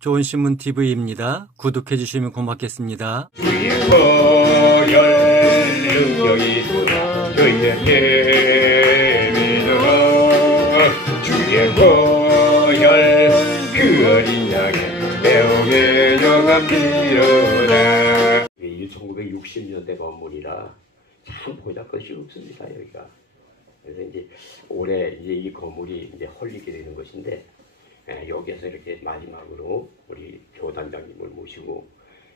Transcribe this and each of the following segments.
좋은 신문 TV입니다. 구독해 주시면 고맙겠습니다. 주의 보혈 능력이 쏟아 저희에게 믿어라. 주의 보혈 그 어린 양의 매혹의 영감 일어나. 1960년대 건물이라 참 보잘 것이 없습니다, 여기가. 그래서 이제 올해 이제 이 건물이 이제 헐리게 되는 것인데, 여기에서 이렇게 마지막으로 우리 교단장님을 모시고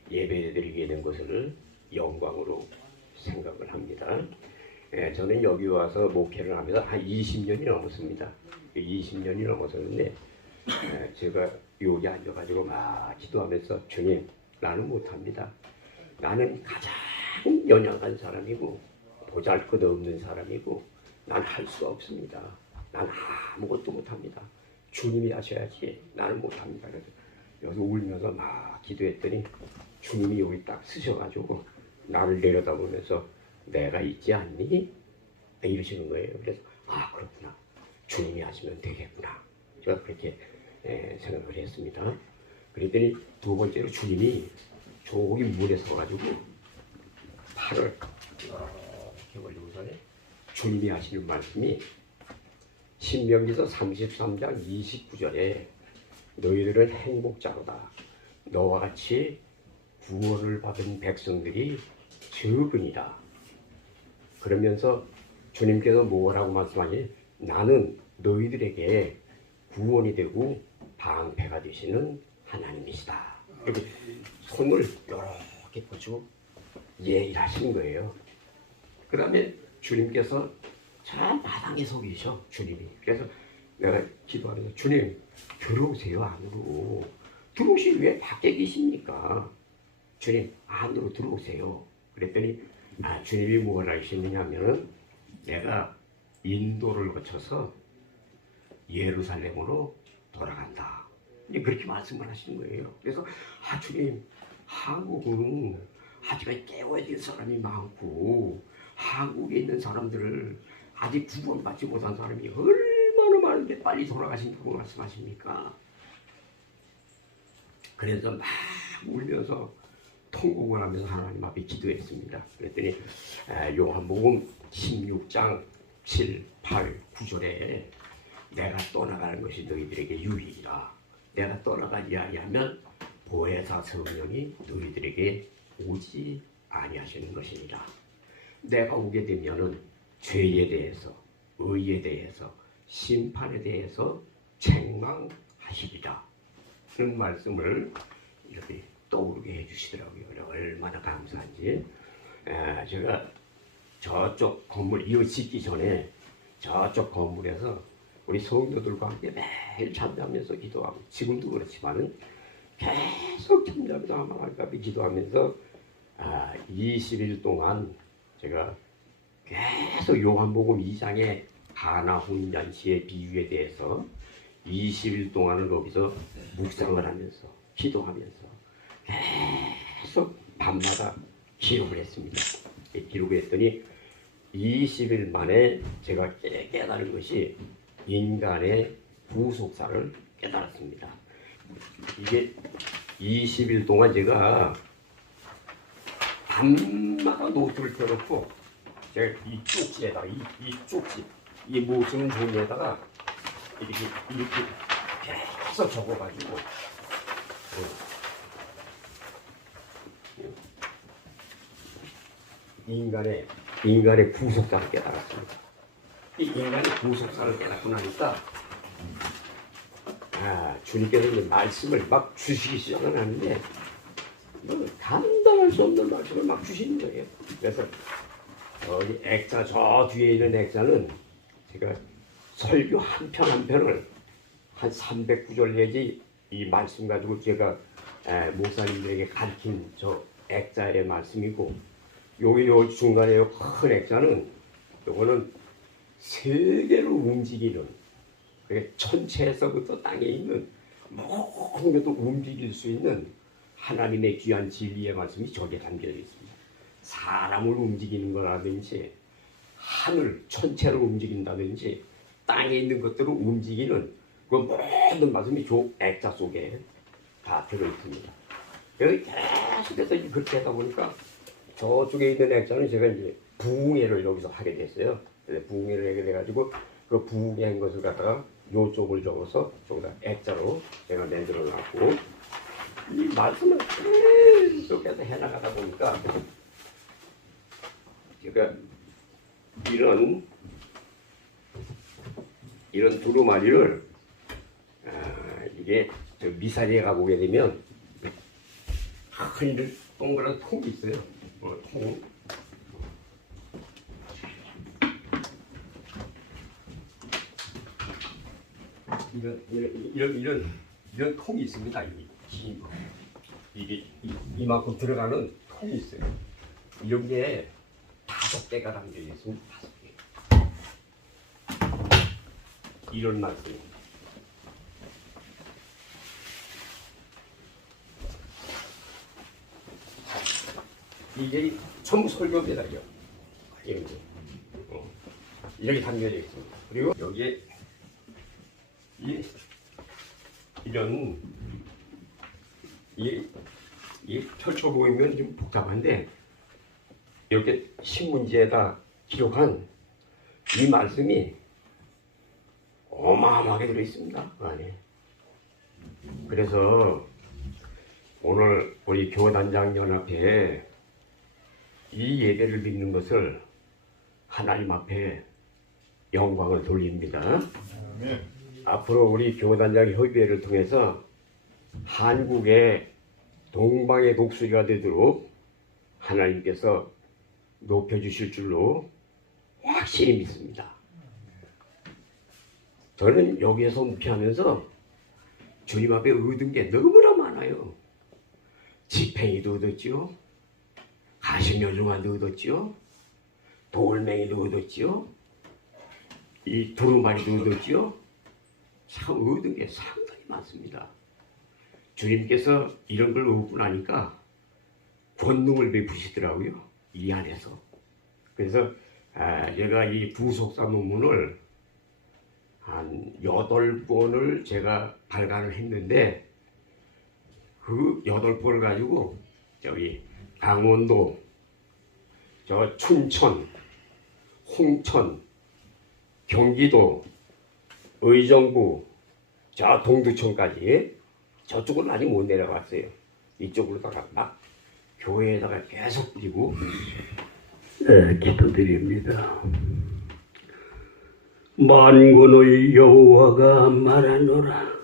예배드리게 된 것을 영광으로 생각을 합니다. 저는 여기 와서 목회를 하면서 한 20년이 넘었습니다. 20년이 넘었었는데, 제가 여기 앉아가지고 막 기도하면서, 주님, 나는 못합니다. 나는 가장 연약한 사람이고 보잘것없는 사람이고 난 할 수가 없습니다. 난 아무것도 못합니다. 주님이 하셔야지 나는 못합니다. 그래서 여기서 울면서 막 기도했더니 주님이 여기 딱 쓰셔가지고 나를 내려다보면서 내가 있지 않니? 이러시는 거예요. 그래서 그렇구나. 주님이 하시면 되겠구나. 제가 그렇게 생각을 했습니다. 그랬더니 두 번째로 주님이 저기 물에 서가지고 팔을 이렇게 올리고서는 주님이 하시는 말씀이 신명기서 33장 29절에 너희들은 행복자로다. 너와 같이 구원을 받은 백성들이 적으니라. 그러면서 주님께서 뭐라고 말씀하시니? 나는 너희들에게 구원이 되고 방패가 되시는 하나님이시다. 이렇게 손을 이렇게 뻗치고 얘기를 하시는 거예요. 그 다음에 주님께서 저 마당에 서 계셔, 주님이. 그래서 내가 기도하면서, 주님, 들어오세요, 안으로. 들어오시면 왜 밖에 계십니까? 주님, 안으로 들어오세요. 그랬더니, 주님이 뭘 하시느냐 하면은, 내가 인도를 거쳐서 예루살렘으로 돌아간다. 그렇게 말씀을 하시는 거예요. 그래서, 주님, 한국은 아직까지 깨워야 될 사람이 많고, 한국에 있는 사람들을 아직 구원받지 못한 사람이 얼마나 많은데 빨리 돌아가신다고 말씀하십니까? 그래서 막 울면서 통곡을 하면서 하나님 앞에 기도했습니다. 그랬더니 요한복음 16장 7, 8, 9절에 내가 떠나가는 것이 너희들에게 유익이라. 내가 떠나가지 아니하면 보혜사 성령이 너희들에게 오지 아니하시는 것이니라. 내가 오게 되면은 죄에 대해서, 의에 대해서, 심판에 대해서 책망하시리라. 그런 말씀을 이렇게 떠오르게 해주시더라고요. 얼마나 감사한지. 제가 저쪽 건물, 이거 짓기 전에 저쪽 건물에서 우리 성도들과 함께 매일 잠자면서 기도하고, 지금도 그렇지만은 계속 잠자면서 하나님 앞에 기도하면서 20일 동안 제가 계속 요한복음 2장의 가나 혼인잔치의 비유에 대해서 20일 동안을 거기서 묵상을 하면서 기도하면서 계속 밤마다 기록을 했습니다. 기록을 했더니 20일 만에 제가 깨달은 것이 인간의 구속사를 깨달았습니다. 이게 20일 동안 제가 밤마다 노트를 펴놓고 제가 이 쪽지에다가 이 쪽지, 이 모시는 종이에다가 이렇게 계속 적어가지고 인간의 구속사를 깨달았습니다. 이 인간의 구속사를 깨닫고 나니까 주님께서 이제 말씀을 막 주시기 시작을 하는데 감당할 수 없는 말씀을 막 주시는 거예요. 그래서 여기 액자, 저 뒤에 있는 액자는 제가 설교 한 편 한 편을 한 309절 내지 이 말씀 가지고 제가 목사님들에게 가르친 저 액자의 말씀이고, 여기 요 중간에 요 큰 액자는 요거는 세계를 움직이는, 천체에서부터 땅에 있는 모든 것도 움직일 수 있는 하나님의 귀한 진리의 말씀이 저기에 담겨 있습니다. 사람을 움직이는 거라든지 하늘 천체를 움직인다든지 땅에 있는 것들을 움직이는 그 모든 말씀이 저 액자 속에 다 들어있습니다. 여기 계속해서 이제 그렇게 하다 보니까 저쪽에 있는 액자는 제가 이제 부흥회를 여기서 하게 됐어요. 그래서 부흥회를 하게 돼가지고 그 부흥회 한 것을 갖다가 요쪽을 적어서 저기다 액자로 제가 만들어 놨고 이 말씀을 계속해서 해나가다 보니까 제가 이런 두루마리를 이게 저 미사리에 가보게 되면 큰 동그란 통이 있어요. 통. 이런 통이 있습니다. 이게 이만큼 들어가는 통이 있어요. 이런 게 5개가 담겨 있습니다. 5개. 이런 말씀입니다. 이게 전부 설교입니다요. 이런 게 이렇게 담겨져 있습니다. 그리고 여기에 이런 펼쳐 보이면 좀 복잡한데 이렇게 신문지에다 기록한 이 말씀이 어마어마하게 들어 있습니다. 안에. 그래서 오늘 우리 교단장 연합회에 이 예배를 믿는 것을 하나님 앞에 영광을 돌립니다. 앞으로 우리 교단장 협의회를 통해서 한국의 동방의 독수리가 되도록 하나님께서 높여주실 줄로 확실히 믿습니다. 저는 여기에서 묵회하면서 주님 앞에 얻은 게 너무나 많아요. 지팽이도 얻었지요. 가시묘중환도 얻었지요. 돌멩이도 얻었지요. 이 두루마리도 얻었지요. 참 얻은 게 상당히 많습니다. 주님께서 이런 걸 얻고 나니까 권능을 베푸시더라고요. 이 안에서. 그래서 제가 이 부속사 논문을 한 8권을 제가 발간을 했는데 그 8권을 가지고 저기 강원도, 저 춘천, 홍천, 경기도, 의정부, 저 동두천까지 저쪽은 아직 못 내려갔어요. 이쪽으로다가 막 교회에다가 계속 뿌리고 기도드립니다. 만군의 여호와가 말하노라.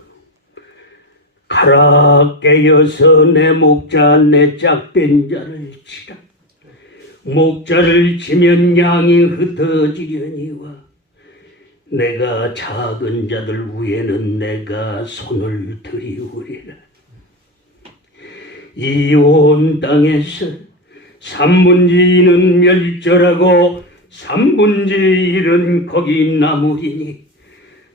가라 깨어서 내 목자 내 짝된 자를 치라. 목자를 치면 양이 흩어지려니와 내가 작은 자들 위에는 내가 손을 들이우리라. 이 온 땅에서 3분의 2는 멸절하고 3분의 1은 거기 남으리니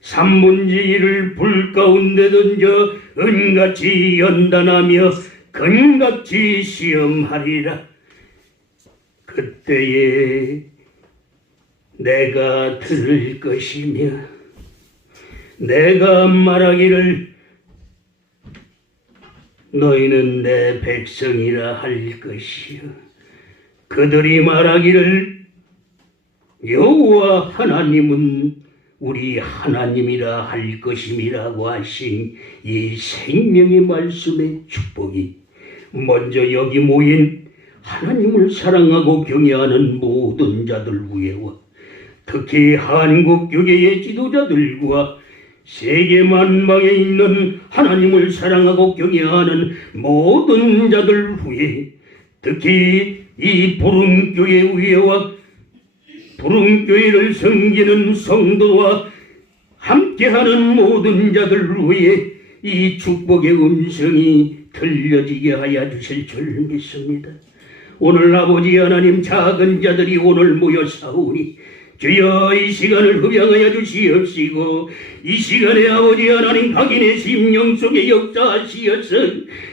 3분의 1을 불 가운데 던져 은같이 연단하며 금같이 시험하리라. 그때에 내가 들을 것이며 내가 말하기를 너희는 내 백성이라 할 것이요 그들이 말하기를 여호와 하나님은 우리 하나님이라 할 것임이라고 하신 이 생명의 말씀의 축복이 먼저 여기 모인 하나님을 사랑하고 경외하는 모든 자들 위에와 특히 한국 교계의 지도자들과 세계 만방에 있는 하나님을 사랑하고 경외하는 모든 자들 위에 특히 이 부흥교회 위에와 부흥교회를 섬기는 성도와 함께하는 모든 자들 위에 이 축복의 음성이 들려지게 하여 주실 줄 믿습니다. 오늘 아버지 하나님 작은 자들이 오늘 모여 싸우니 주여 이 시간을 흡양하여 주시옵시고 이 시간에 아버지 하나님 각인의 심령 속에 역사하시어서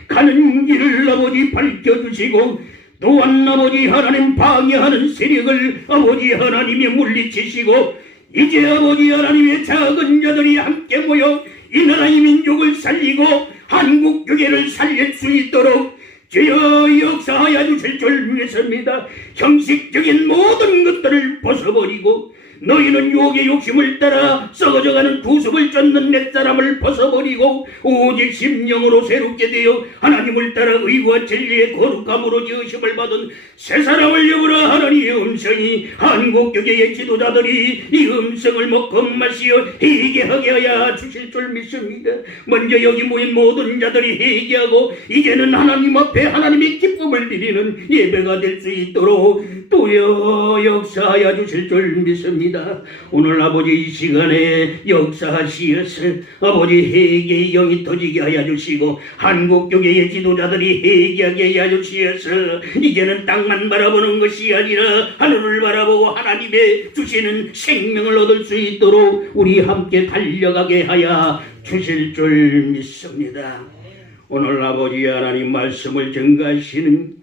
가는 길을 아버지 밝혀주시고 또한 아버지 하나님 방해하는 세력을 아버지 하나님이 물리치시고 이제 아버지 하나님의 작은 자들이 함께 모여 이 나라의 민족을 살리고 한국 교회를 살릴 수 있도록 주여 역사하여 주실 줄 믿습니다. 형식적인 모든 것들을 벗어버리고 너희는 유혹의 욕심을 따라 썩어져가는 구습을 쫓는 옛사람을 벗어버리고 오직 심령으로 새롭게 되어 하나님을 따라 의와 진리의 거룩함으로 지으심을 받은 새 사람을 여부라. 하나님의 음성이 한국교회의 지도자들이 이 음성을 먹고 마시어 회개하게 하여 주실 줄 믿습니다. 먼저 여기 모인 모든 자들이 회개하고 이제는 하나님 앞에 하나님의 기쁨을 드리는 예배가 될 수 있도록 또여 역사하여 주실 줄 믿습니다. 오늘 아버지 이 시간에 역사하시어서 아버지 회개의 영이 터지게 하여 주시고 한국교회의 지도자들이 회개하게 하여 주시어서 이제는 땅만 바라보는 것이 아니라 하늘을 바라보고 하나님의 주시는 생명을 얻을 수 있도록 우리 함께 달려가게 하여 주실 줄 믿습니다. 오늘 아버지 하나님 말씀을 전가하시는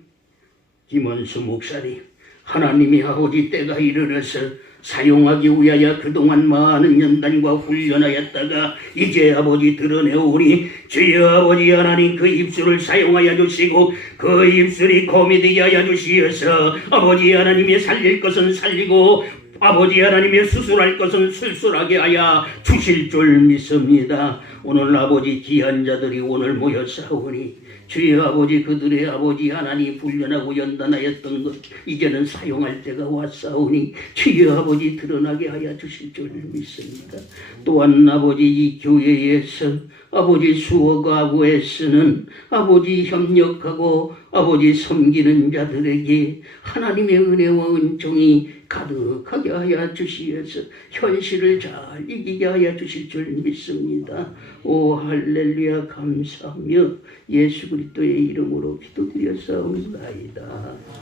김원수 목사님, 하나님이 아버지 때가 이르러서 사용하기 위하여 그동안 많은 연단과 훈련하였다가 이제 아버지 드러내오니 주여 아버지 하나님 그 입술을 사용하여 주시고 그 입술이 검이 되게 하여 주시어서 아버지 하나님이 살릴 것은 살리고 아버지 하나님의 수술할 것은 수술하게 하여 주실 줄 믿습니다. 오늘 아버지 귀한 자들이 오늘 모였사오니 주의 아버지 그들의 아버지 하나님 훈련하고 연단하였던 것 이제는 사용할 때가 왔사오니 주의 아버지 드러나게 하여 주실 줄 믿습니다. 또한 아버지 이 교회에서 아버지 수어가고 애쓰는 아버지 협력하고 아버지 섬기는 자들에게 하나님의 은혜와 은총이 가득하게 하여 주시어서 현실을 잘 이기게 하여 주실 줄 믿습니다. 오 할렐루야 감사하며 예수 그리스도의 이름으로 기도드렸사옵나이다.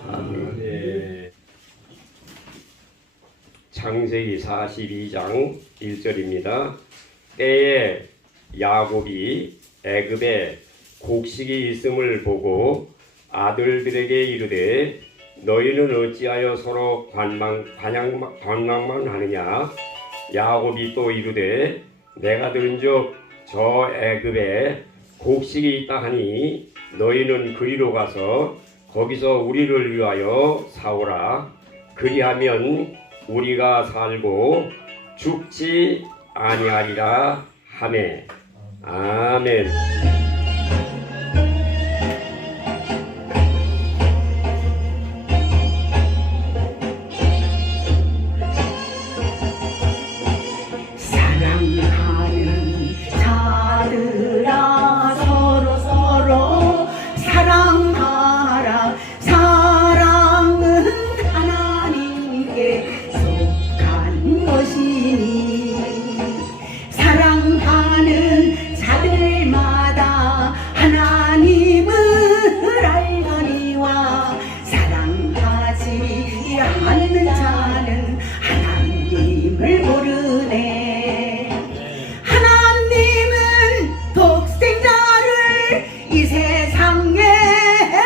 아멘. 네. 창세기 42장 1절입니다. 때에 야곱이 애굽에 곡식이 있음을 보고 아들들에게 이르되 너희는 어찌하여 서로 관망만 하느냐. 야곱이 또 이르되 내가 들은즉 저 애굽에 곡식이 있다 하니 너희는 그리로 가서 거기서 우리를 위하여 사오라. 그리하면 우리가 살고 죽지 아니하리라 하매. 아멘. 사랑하는 자들아 서로 사랑하라. 사랑은 하나님께 속한 것이니 사랑하는 자들마다 하나님을 알거니와 사랑하지 않는 자는 하나님을 모르네. 하나님은 독생자를 이 세상에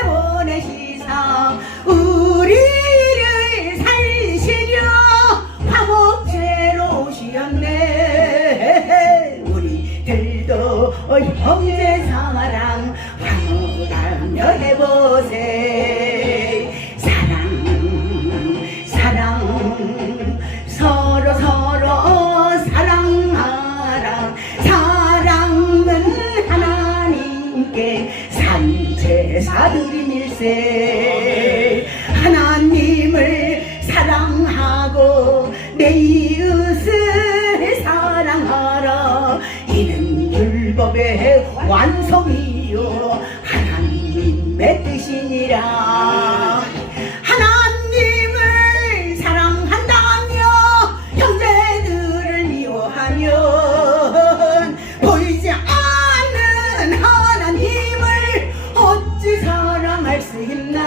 보내시사 우리를 살리시려 화목제로 오시었네. 우리들도 형제 사랑 화목하며 해보세. 사랑 서로 사랑하라. 사랑은 하나님께 산제사 드림일세. 하나님을 사랑하고 내 이웃을 사랑하라. 이는 율법의 완성이요 하나님의 뜻이니라. 하나님을 사랑한다며 형제들을 미워하면 보이지 않는 하나님을 어찌 사랑할 수 있나.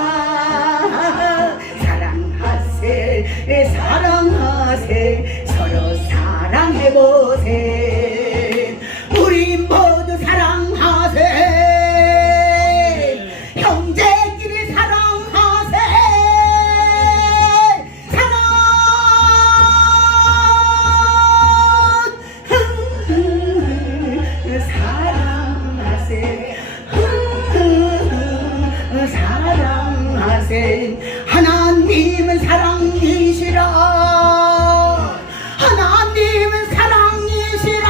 사랑하세 서로 사랑해보세. 우리 모두 사랑하세. 형제끼리 사랑하세. 사랑하세. 사랑하세 하나님은 사랑이시라 하나님은 사랑이시라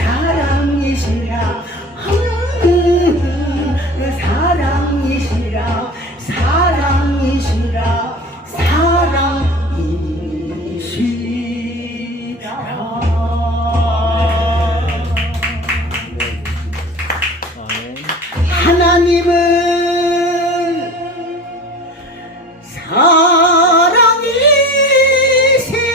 사랑이시라 사랑이시라 사랑이시라 하나님은 사랑이시라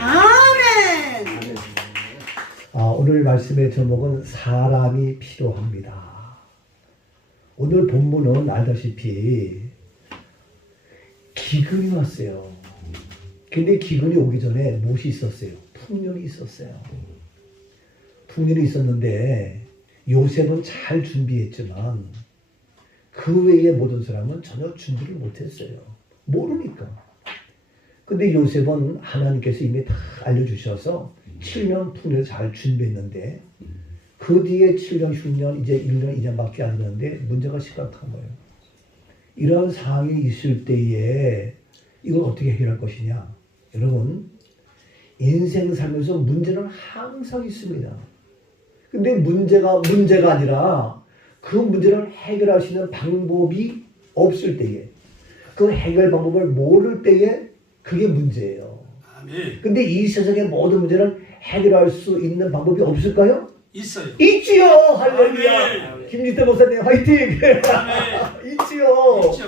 아멘. 오늘 말씀의 제목은 사람이 필요합니다. 오늘 본문은 알다시피 기근이 왔어요. 근데 기근이 오기 전에 무엇이 있었어요? 풍년이 있었어요. 풍년이 있었는데 요셉은 잘 준비했지만 그 외의 모든 사람은 전혀 준비를 못했어요. 모르니까. 근데 요셉은 하나님께서 이미 다 알려주셔서 7년 풍년을 잘 준비했는데 그 뒤에 7년, 10년, 이제 1년, 2년밖에 안 되는데 문제가 심각한 거예요. 이런 상황이 있을 때에 이걸 어떻게 해결할 것이냐? 여러분, 인생 살면서 문제는 항상 있습니다. 근데 문제가 아니라 그 문제를 해결할 수 있는 방법이 없을 때에 그 해결 방법을 모를 때에 그게 문제예요. 근데 이 세상의 모든 문제는 해결할 수 있는 방법이 없을까요? 있어요. 있지요. 할렐루야. 김기태 목사님 화이팅. 있지요. 있죠.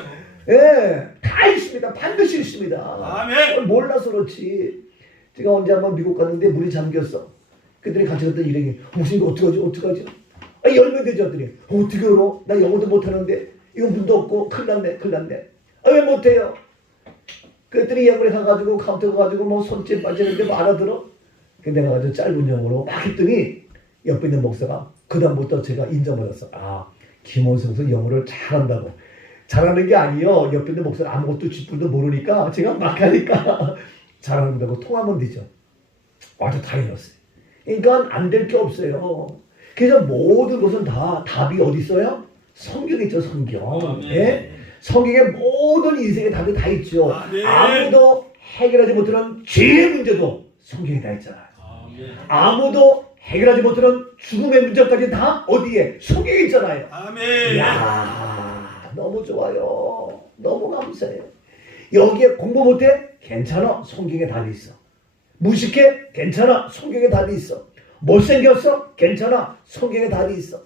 예, 다 있습니다. 반드시 있습니다. 아멘. 몰라서 그렇지. 제가 언제 한번 미국 갔는데 물이 잠겼어. 그들이 같이 갔더니 이래게 목사님 어떡하지? 열면 되죠. 그랬더니 어떻게 알아? 나 영어도 못하는데 이거 문도 없고 큰일 났네. 왜 못해요? 그랬더니 영어에 가가지고 카운터 가가지고 뭐 손짓 빠지는데 뭐 알아들어? 근데 내가 가지고 짧은 영어로 막 했더니 옆에 있는 목사가 그다음부터 제가 인정을 했어. 김원성 목사 영어를 잘한다고. 잘하는 게 아니요. 옆에 있는 목사는 아무것도 쥐뿔도 모르니까 제가 막 하니까 잘한다고 통하면 되죠. 아주 다행이었어요. 그러니까 안 될 게 없어요. 그래서 모든 것은 다 답이 어디 있어요? 성경에 있죠. 성경. 예? 성경에 모든 인생의 답이 다 있죠. 아무도 해결하지 못하는 죄의 문제도 성경에 다 있잖아요. 아무도 해결하지 못하는 죽음의 문제까지 다 어디에? 성경에 있잖아요. 아멘. 이야, 너무 좋아요. 너무 감사해요. 여기에 공부 못해? 괜찮아. 성경에 답이 있어. 무식해? 괜찮아. 성경에 답이 있어. 못생겼어? 괜찮아. 성경에 답이 있어.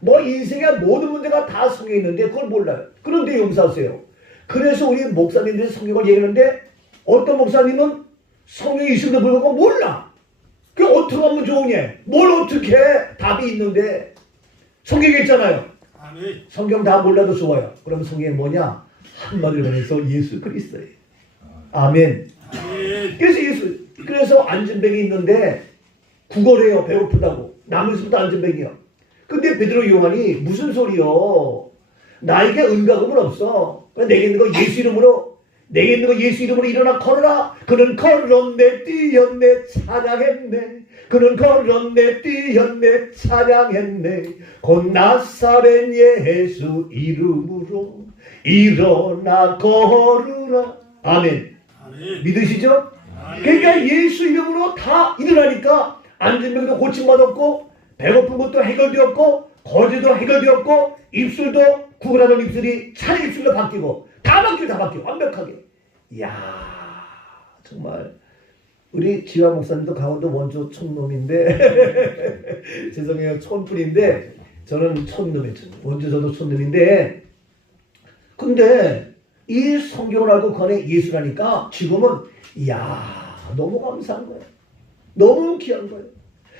뭐 인생의 모든 문제가 다 성경에 있는데 그걸 몰라요. 그런데 용서하세요. 그래서 우리 목사님들이 성경을 얘기하는데 어떤 목사님은 성경이 있음에도 불구하고 몰라. 그게 어떻게 하면 좋으냐? 뭘 어떻게 해? 답이 있는데 성경에 있잖아요. 아멘. 성경 다 몰라도 좋아요. 그럼 성경이 뭐냐? 한마디로 말해서 예수 그리스도예요. 아멘. 아멘. 그래서 안전뱅이 있는데 구걸해요. 배고프다고. 남의 집도 안전뱅이요. 근데 베드로 요한이 무슨 소리요? 나에게 은가금은 없어. 내게 있는 거 예수 이름으로 일어나 걸어라. 그는 걸었네 뛰었네 찬양했네. 그는 걸었네 뛰었네 찬양했네. 곧 나사렛 예수 이름으로 일어나 걸으라. 아멘. 아멘. 믿으시죠? 아멘. 그러니까 예수 이름으로 다 일어나니까 안전병도 고침받았고 배고픈 것도 해결되었고 거제도 해결되었고 입술도 구걸하던 입술이 찬의 입술로 바뀌고 다 바뀌고 완벽하게. 이야 정말 우리 지화 목사님도 강원도 원주 촌놈인데 죄송해요 촌풀인데 저는 촌놈이에요. 원주 저도 촌놈인데 근데 이 성경을 알고 그 안에 예수라니까 지금은 이야 너무 감사한 거예요. 너무 귀한 거예요.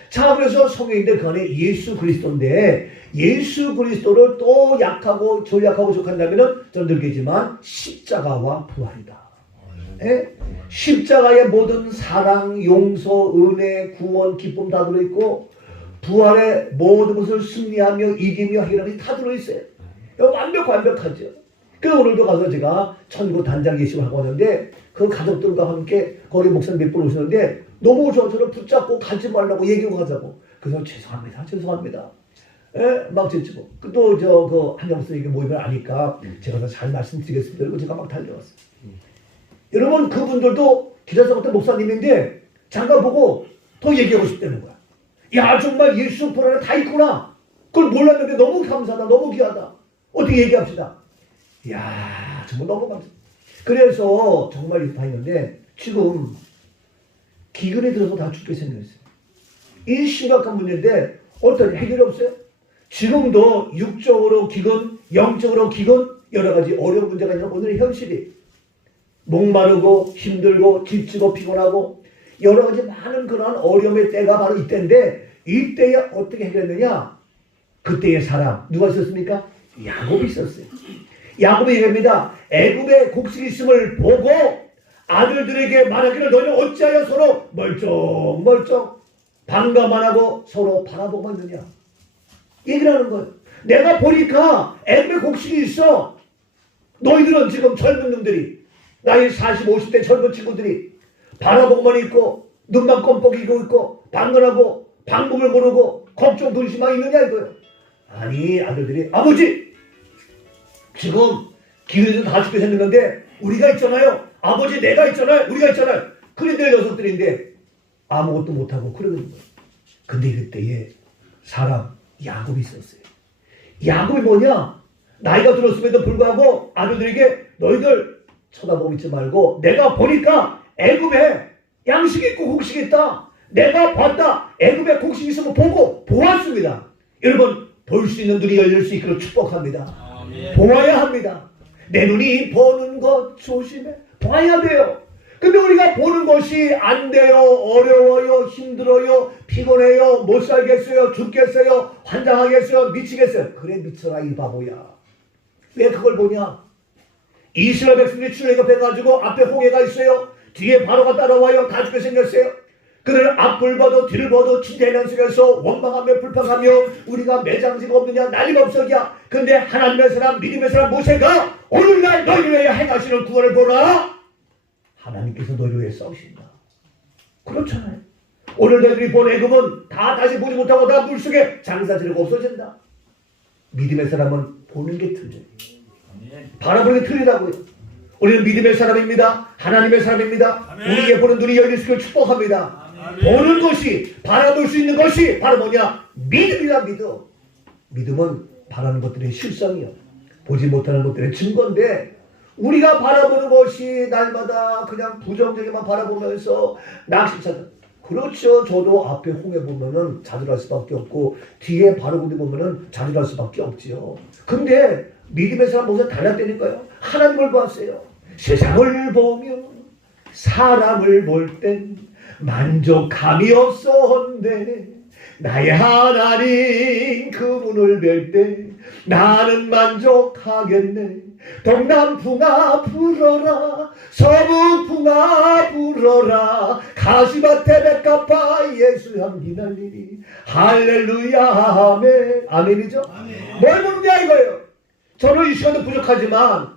자 그래서 성경인데 그 안에 예수 그리스도인데 예수 그리스도를 또 약하고 조약하고 족한다면은 저는 늘겠지만 십자가와 부활이다. 예? 십자가의 모든 사랑, 용서, 은혜, 구원, 기쁨 다 들어있고 부활의 모든 것을 승리하며 이기며 해결하며 다 들어있어요. 완벽하죠. 그 오늘도 가서 제가 천국 단장 예식을 하고 왔는데 그 가족들과 함께 거기 목사님 몇 분 오시는데 너무 저를 붙잡고 가지 말라고 얘기하고 가자고. 그래서 죄송합니다. 예, 막 제치고 또 저 그 한영수 모임을 아니까 제가 더 잘 말씀드리겠습니다. 그리고 제가 막 달려왔어요. 여러분 그분들도 기자사 같은 목사님인데 잠깐 보고 더 얘기하고 싶다는 거야. 야 정말 예수 불안에 다 있구나. 그걸 몰랐는데 너무 감사하다. 너무 귀하다. 어떻게 얘기합시다. 야 정말 너무 감사합니다. 그래서 정말 이렇게 다 있는데 지금 기근에 들어서 다 죽게 생겼어요. 이 심각한 문제인데 어떤 해결이 없어요? 지금도 육적으로 기근, 영적으로 기근 여러 가지 어려운 문제가 있는 오늘의 현실이 목마르고 힘들고 지치고 피곤하고 여러 가지 많은 그러한 어려움의 때가 바로 이때인데 이때에 어떻게 해결했느냐? 그때의 사람 누가 있었습니까? 야곱이 있었어요. 야곱이 얘기합니다. 애굽에 곡식이 있음을 보고 아들들에게 말하기를 너희는 어찌하여 서로 멀쩡 반가만 하고 서로 바라보고 있느냐? 얘기를 하는 거예요. 내가 보니까 애굽에 곡식이 있어. 너희들은 지금 젊은 놈들이 나이 40, 50대 젊은 친구들이 바라보고만 있고 눈만 껌뻑이고 있고 방관하고 방법을 모르고 걱정 근심만 있느냐 이거예요. 아니 아들들이 아버지 지금 기회도 다 죽게 생겼는데 우리가 있잖아요. 아버지 내가 있잖아요. 우리가 있잖아요. 그런데 녀석들인데 아무것도 못하고 그러는 거예요. 근데 그때에 사람 야곱이 있었어요. 야곱이 뭐냐? 나이가 들었음에도 불구하고 아들들에게 너희들 쳐다보고 있지 말고 내가 보니까 애굽에 양식이 있고 곡식이 있다. 내가 봤다. 애굽에 곡식이 있으면 보고 보았습니다. 여러분 볼 수 있는 눈이 열릴 수 있기를 축복합니다. 보아야 합니다. 내 눈이 보는 것 조심해. 봐야 돼요. 근데 우리가 보는 것이 안 돼요. 어려워요. 힘들어요. 피곤해요. 못 살겠어요. 죽겠어요. 환장하겠어요. 미치겠어요. 그래 미쳐라 이 바보야. 왜 그걸 보냐? 이스라엘 백성들이 출애굽해가지고 앞에 홍해가 있어요. 뒤에 바로가 따라와요. 다 죽게 생겼어요. 그들 앞을 봐도 뒤를 봐도 진대는 속에서 원망하며 불평하며 우리가 매장지가 없느냐 난리법석이야. 근데 하나님의 사람 믿음의 사람 모세가 오늘날 너희를 위해 행하시는 구원을 보라. 하나님께서 너희를 위해 싸우신다. 그렇잖아요. 오늘 너희들이 본 애굽은 다 다시 보지 못하고 다 물속에 장사 지르고 없어진다. 믿음의 사람은 보는 게 틀려요. 바라보는 게 틀리다고요. 우리는 믿음의 사람입니다. 하나님의 사람입니다. 아멘. 우리에게 보는 눈이 열릴 수 있기를 축복합니다. 보는 것이 바라볼 수 있는 것이 바로 뭐냐? 믿음이다. 믿음은 바라는 것들의 실상이요. 보지 못하는 것들의 증거인데 우리가 바라보는 것이 날마다 그냥 부정적이만 바라보면서 낚시차다. 그렇죠. 저도 앞에 홍해 보면은 자들할 수밖에 없고 뒤에 바로 군데 보면은 자들할 수밖에 없지요. 근데 믿음의 사람 보면서 달랐다니까요. 하나님을 봤어요. 세상을 보며 사람을 볼 땐 만족함이 없었는데 나의 하나님 그분을 뵐 때 나는 만족하겠네. 동남풍아 불어라 서북풍아 불어라 가시밭에 백합화 예수 향기 날리니 할렐루야 아멘. 아멘이죠? 뭘 보느냐 이거예요. 저는 이 시간도 부족하지만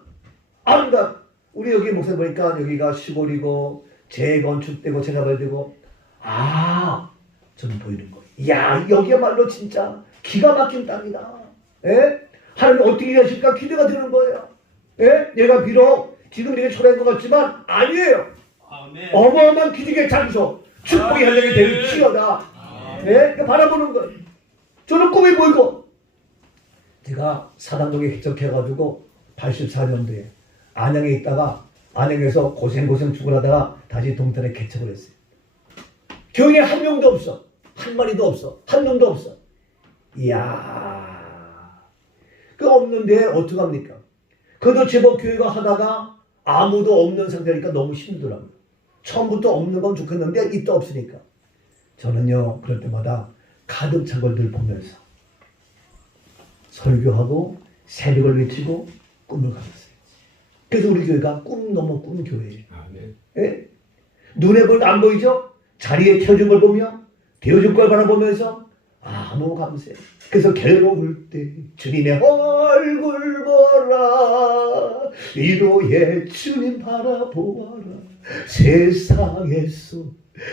아름답 우리 여기 목사님 보니까 여기가 시골이고 재건축되고 재개발되고 저는 보이는 거예요. 야 여기야말로 진짜 기가 막힌 땅이다. 예? 하나님 어떻게 하실까 기대가 되는 거예요. 예? 얘가 비록 지금 이렇게 초라한 것 같지만 아니에요. 아멘. 어마어마한 기적의 장소 축복의 현장이 될지어다. 예? 바라보는 거예요. 저는 꿈이 보이고 제가 사당동에 개척해가지고 84년도에 안양에 있다가 안양에서 고생 죽으라다가 다시 동탄에 개척을 했어요. 교인이 한 명도 없어. 한 마리도 없어. 한 놈도 없어. 이야. 그 없는데 어떡합니까? 그도 제법 교회가 하다가 아무도 없는 상태니까 너무 힘들더라고요. 처음부터 없는 건 좋겠는데 있다 없으니까. 저는요 그럴 때마다 가득 찬 걸들 보면서 설교하고 새벽을 외치고 꿈을 가졌어요. 그래서 우리 교회가 꿈 넘어 꿈 교회예요. 예? 눈에 보이는 안 보이죠? 자리에 켜진 걸 보며 되어진 걸 바라보면서 너무 감사해요. 그래서 괴로울 때 주님의 얼굴 바라보아라. 위로의 주님 바라보아라. 세상에서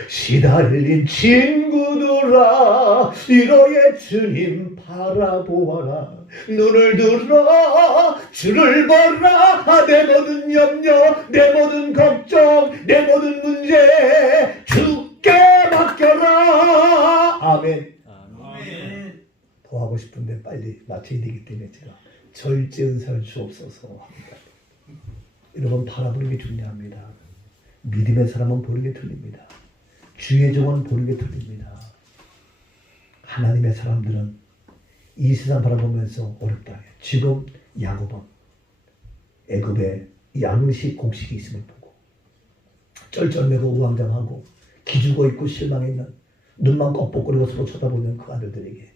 시달린 친구들아, 위로의 주님 바라보아라. 눈을 들어 주를 보라. 내 모든 염려, 내 모든 걱정, 내 모든 문제 주께 맡겨라. 아멘. 아멘. 더 하고 싶은데 빨리 마쳐야 되기 때문에 제가 절제 은사를 주옵소서 합니다. 여러분, 바라보는 게 중요합니다. 믿음의 사람은 보는 게 틀립니다. 주의 종은 보는 게 틀립니다. 하나님의 사람들은 이 세상 바라보면서 어렵다. 지금 야곱은 애굽에 양식 곡식이 있음을 보고 쩔쩔매고 우왕좌왕하고 기죽어 있고 실망했는 눈만 껌뻑거리고 서로 쳐다보는 그 아들들에게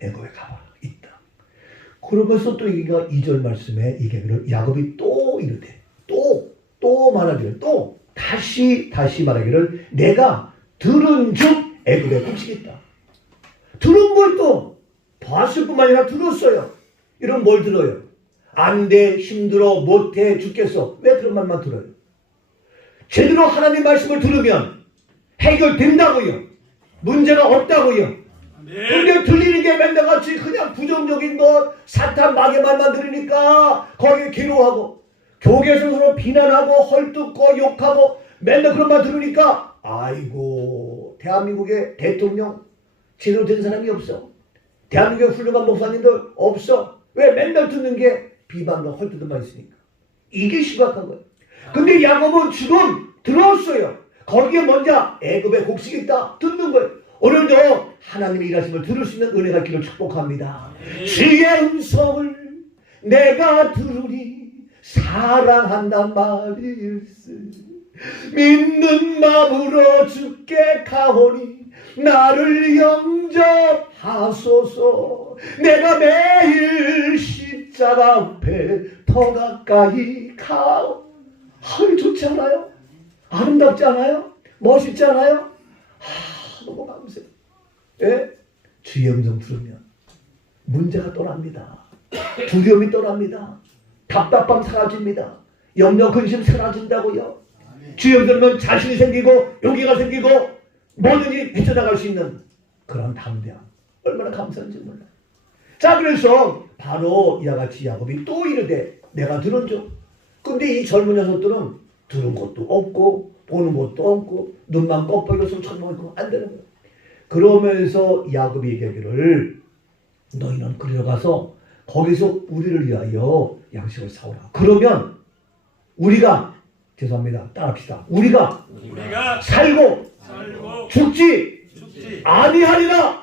애굽에 가봐 있다. 그러면서 또 이가 2절 말씀에 이게를 야곱이 또 이르되 또 말하기를 또 다시 말하기를 내가 들은 즉 애굽에 곡식이 있다. 들은 걸 또 봤을 뿐만 아니라 들었어요. 이런 뭘 들어요? 안 돼, 힘들어, 못해, 죽겠어. 왜 그런 말만 들어요? 제대로 하나님 말씀을 들으면 해결된다고요. 문제가 없다고요. 그런데 들리는 게 맨날 같이 그냥 부정적인 것, 사탄 마귀 말만 들으니까 거기에 괴로워하고 교계에서 서로 비난하고 헐뜯고 욕하고 맨날 그런 말 들으니까 아이고, 대한민국의 대통령 제대로 된 사람이 없어. 대한민국의 훌륭한 목사님들 없어. 왜? 맨날 듣는 게 비방과 헐뜯음만 있으니까. 이게 심각한 거예요. 근데 야곱은 지금 들었어요. 거기에 먼저 애굽에 곡식이 있다 듣는 거예요. 오늘도 하나님의 일하심을 들을 수 있는 은혜가 있기를 축복합니다. 주의 음성을 내가 들으니 사랑한단 말일세. 믿는 마음으로 주께 가오니 나를 영접하소서. 내가 매일 십자가 앞에 더 가까이 가오. 아유, 좋지 않아요? 아름답지 않아요? 멋있지 않아요? 너무 감사해요. 예? 주의 음성 들으면 문제가 떠납니다. 두려움이 떠납니다. 답답함 사라집니다. 염려 근심 사라진다고요. 주의 음성 들으면 자신이 생기고 용기가 생기고 뭐든지 헤쳐나갈 수 있는 그런 담대함. 얼마나 감사한지 몰라요. 자, 그래서 바로 이와 같이 야곱이 또 이르되 내가 들은 줄. 근데 이 젊은 녀석들은 들은 것도 없고 보는 것도 없고 눈만 껌뻑여서 쳐다보고 안 되는 거예요. 그러면서 야곱이 얘기하기를 너희는 그리로 가서 거기서 우리를 위하여 양식을 사오라. 그러면 우리가 죄송합니다. 따라합시다. 우리가 살고 죽지 아니하리라.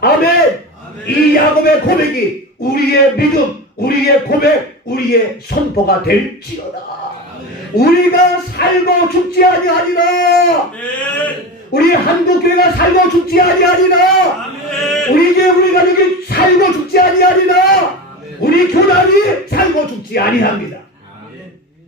아멘. 이 야곱의 고백이 우리의 믿음, 우리의 고백, 우리의 선포가 될지어다. 우리가 살고 죽지 아니하리라. 우리 한국교회가 살고 죽지 아니하리라. 우리 교회 우리 가족이 살고 죽지 아니하리라. 우리 교단이 살고 죽지 아니합니다.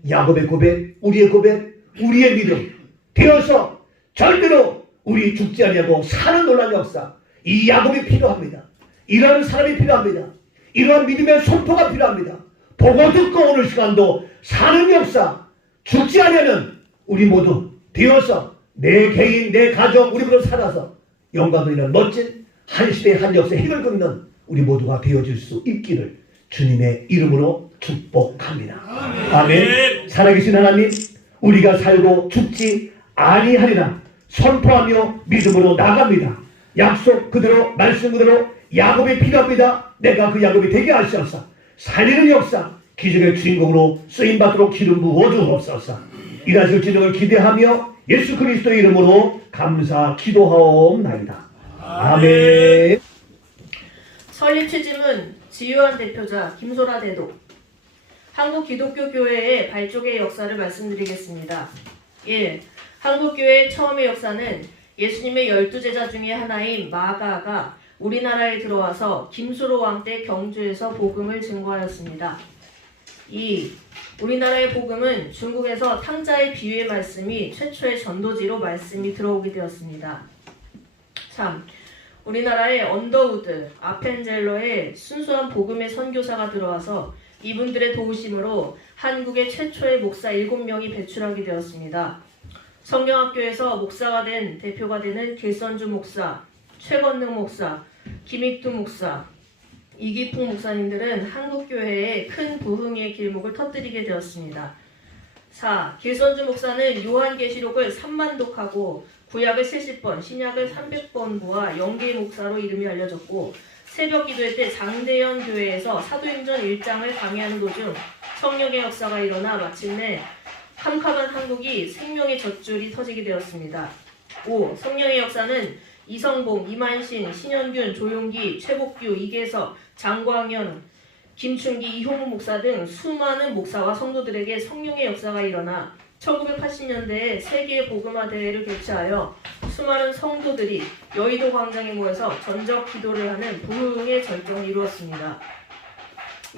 야곱의 고백, 우리의 고백, 우리의 믿음 되어서 절대로 우리 죽지 아니하고 사는 놀라운 역사, 이 야곱이 필요합니다. 이러한 사람이 필요합니다. 이러한 믿음의 선포가 필요합니다. 보고 듣고 오늘 시간도 사는 역사, 죽지 아니하는 우리 모두 되어서 내 개인, 내 가족, 우리 모두 살아서 영광을 있는 멋진 한 시대 한 역사의 핵을 긋는 우리 모두가 되어질 수 있기를 주님의 이름으로 축복합니다. 아멘. 살아계신 하나님, 우리가 살고 죽지 아니하리라 선포하며 믿음으로 나갑니다. 약속 그대로, 말씀 그대로 야곱이 필요합니다. 내가 그 야곱이 되게 하시옵소서. 살리는 역사, 기적의 주인공으로 쓰임받도록 기름 부어주옵소서. 일하실 진영을 기대하며 예수 그리스도의 이름으로 감사 기도하옵나이다. 아멘. 설립 취지문 지유한 대표자 김소라 대도. 한국기독교교회의 발족의 역사를 말씀드리겠습니다. 1. 한국교회의 처음의 역사는 예수님의 12제자 중에 하나인 마가가 우리나라에 들어와서 김수로 왕 때 경주에서 복음을 증거하였습니다. 2. 우리나라의 복음은 중국에서 탕자의 비유의 말씀이 최초의 전도지로 말씀이 들어오게 되었습니다. 3. 우리나라에 언더우드, 아펜젤러의 순수한 복음의 선교사가 들어와서 이분들의 도우심으로 한국의 최초의 목사 7명이 배출하게 되었습니다. 성경학교에서 목사가 된 대표가 되는 길선주 목사, 최건능 목사, 김익두 목사, 이기풍 목사님들은 한국교회에 큰 부흥의 길목을 터뜨리게 되었습니다. 4. 길선주 목사는 요한계시록을 3만독하고 구약을 70번, 신약을 300번 보아 영계 목사로 이름이 알려졌고 새벽 기도회 때 장대현 교회에서 사도행전 1장을 강의하는 도중 성령의 역사가 일어나 마침내 캄캄한 한국이 생명의 젖줄이 터지게 되었습니다. 5. 성령의 역사는 이성봉, 이만신, 신현균, 조용기, 최복규, 이계석, 장광현, 김춘기, 이홍우 목사 등 수많은 목사와 성도들에게 성령의 역사가 일어나 1980년대에 세계 복음화 대회를 개최하여 수많은 성도들이 여의도 광장에 모여서 전적 기도를 하는 부흥의 절정을 이루었습니다.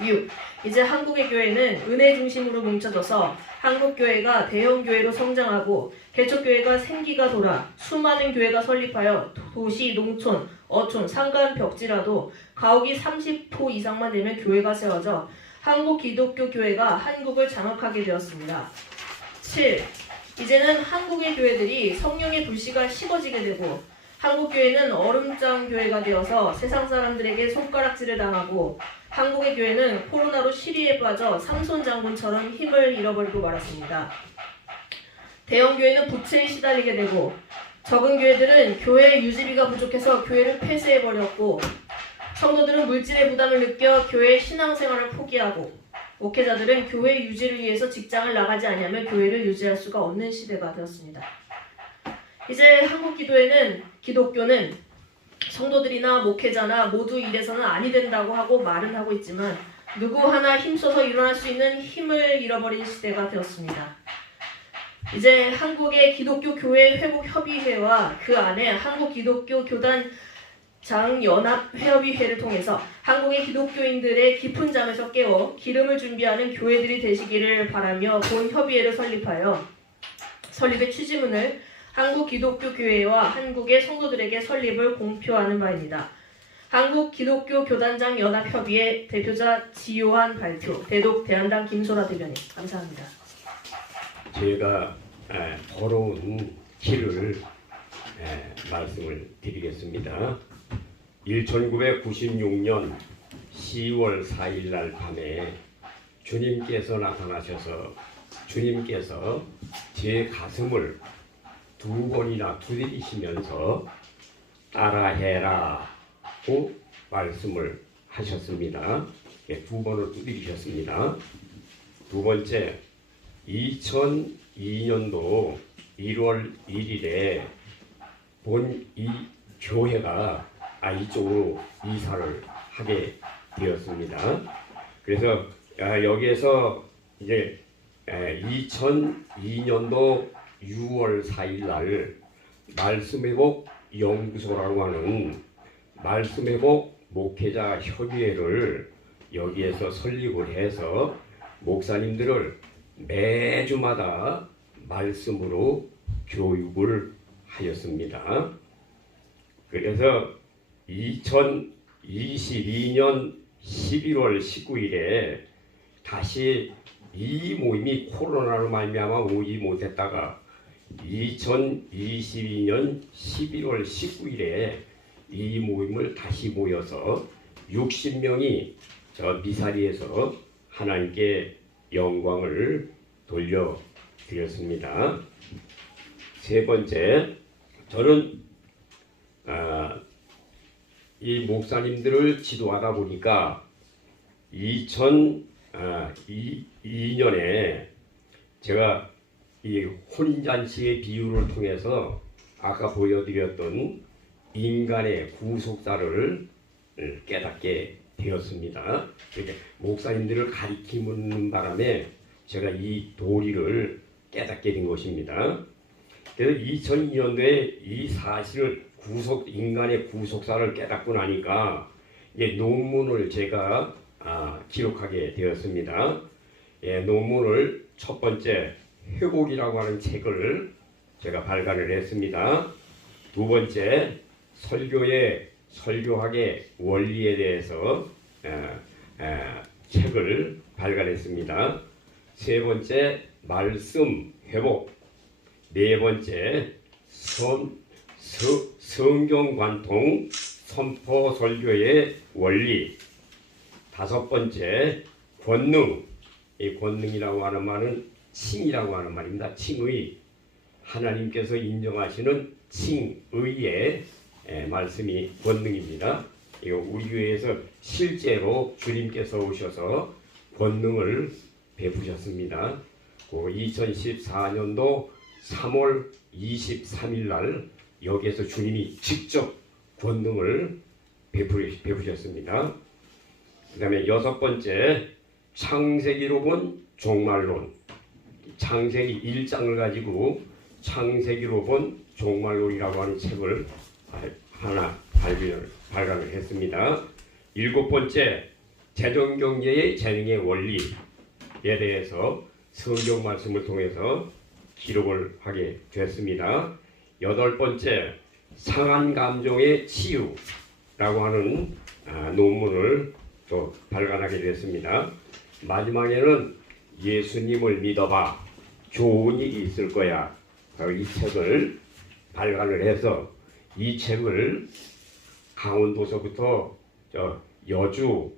6. 이제 한국의 교회는 은혜 중심으로 뭉쳐져서 한국교회가 대형교회로 성장하고 개척교회가 생기가 돌아 수많은 교회가 설립하여 도시, 농촌, 어촌, 산간, 벽지라도 가옥이 30호 이상만 되면 교회가 세워져 한국 기독교 교회가 한국을 장악하게 되었습니다. 7. 이제는 한국의 교회들이 성령의 불씨가 식어지게 되고 한국교회는 얼음장 교회가 되어서 세상 사람들에게 손가락질을 당하고 한국의 교회는 코로나로 시리에 빠져 삼손 장군처럼 힘을 잃어버리고 말았습니다. 대형 교회는 부채에 시달리게 되고 적은 교회들은 교회 유지비가 부족해서 교회를 폐쇄해버렸고 성도들은 물질의 부담을 느껴 교회 신앙생활을 포기하고 목회자들은 교회 유지를 위해서 직장을 나가지 않으면 교회를 유지할 수가 없는 시대가 되었습니다. 이제 한국 기독교는 성도들이나 목회자나 모두 이래서는 아니 된다고 하고 말은 하고 있지만 누구 하나 힘써서 일어날 수 있는 힘을 잃어버린 시대가 되었습니다. 이제 한국의 기독교 교회 회복 협의회와 그 안에 한국 기독교 교단 장연합회협의회를 통해서 한국의 기독교인들의 깊은 잠에서 깨워 기름을 준비하는 교회들이 되시기를 바라며 본 협의회를 설립하여 설립의 취지문을 한국 기독교 교회와 한국의 성도들에게 설립을 공표하는 바입니다. 한국 기독교 교단장 연합협의회 대표자 지요한 발표, 대독 대한당 김소라 대변인. 감사합니다. 제가 더러운 길을 말씀을 드리겠습니다. 1996년 10월 4일 날 밤에 주님께서 나타나셔서 주님께서 제 가슴을 2번이나 두드리시면서 따라해라고 말씀을 하셨습니다. 2번을 두드리셨습니다. 두 번째, 2002년도 1월 1일에 본 이 교회가 이쪽으로 이사를 하게 되었습니다. 그래서 여기에서 이제 2002년도 6월 4일 날 말씀회복 연구소라고 하는 말씀회복 목회자 협의회를 여기에서 설립을 해서 목사님들을 매주마다 말씀으로 교육을 하였습니다. 그래서 2022년 11월 19일에 다시 이 모임이 코로나로 말미암아 오지 못했다가 2022년 11월 19일에 이 모임을 다시 모여서 60명이 저 미사리에서 하나님께 영광을 돌려드렸습니다. 세 번째, 저는 이 목사님들을 지도하다 보니까 2002년에 제가 이 혼인잔치의 비유를 통해서 아까 보여드렸던 인간의 구속사를 깨닫게 되었습니다. 이렇게 목사님들을 가리키는 바람에 제가 이 도리를 깨닫게 된 것입니다. 그래서 2002년도에 이 사실을 인간의 구속사를 깨닫고 나니까 이제 논문을 제가 기록하게 되었습니다. 논문을 첫 번째 회복이라고 하는 책을 제가 발간을 했습니다. 두 번째 설교의 설교학의 원리에 대해서 책을 발간했습니다. 세 번째, 말씀 회복. 네 번째, 성경 관통 선포 설교의 원리. 다섯 번째, 권능. 이 권능이라고 하는 말은 칭이라고 하는 말입니다. 칭의. 하나님께서 인정하시는 칭의의 말씀이 권능입니다. 이거 우리 교회에서 실제로 주님께서 오셔서 권능을 베푸셨습니다. 2014년도 3월 23일 날 여기에서 주님이 직접 권능을 베푸셨습니다. 그 다음에 여섯 번째, 창세기로 본 종말론. 창세기 1장을 가지고 창세기로 본 종말론이라고 하는 책을 하나 발간을 했습니다. 일곱 번째, 재정경제의 재능의 원리에 대해서 성경 말씀을 통해서 기록을 하게 됐습니다. 여덟 번째, 상한 감정의 치유라고 하는 논문을 또 발간하게 됐습니다. 마지막에는 예수님을 믿어봐, 좋은 일이 있을 거야. 이 책을 발간을 해서 이 책을 강원도서부터 여주,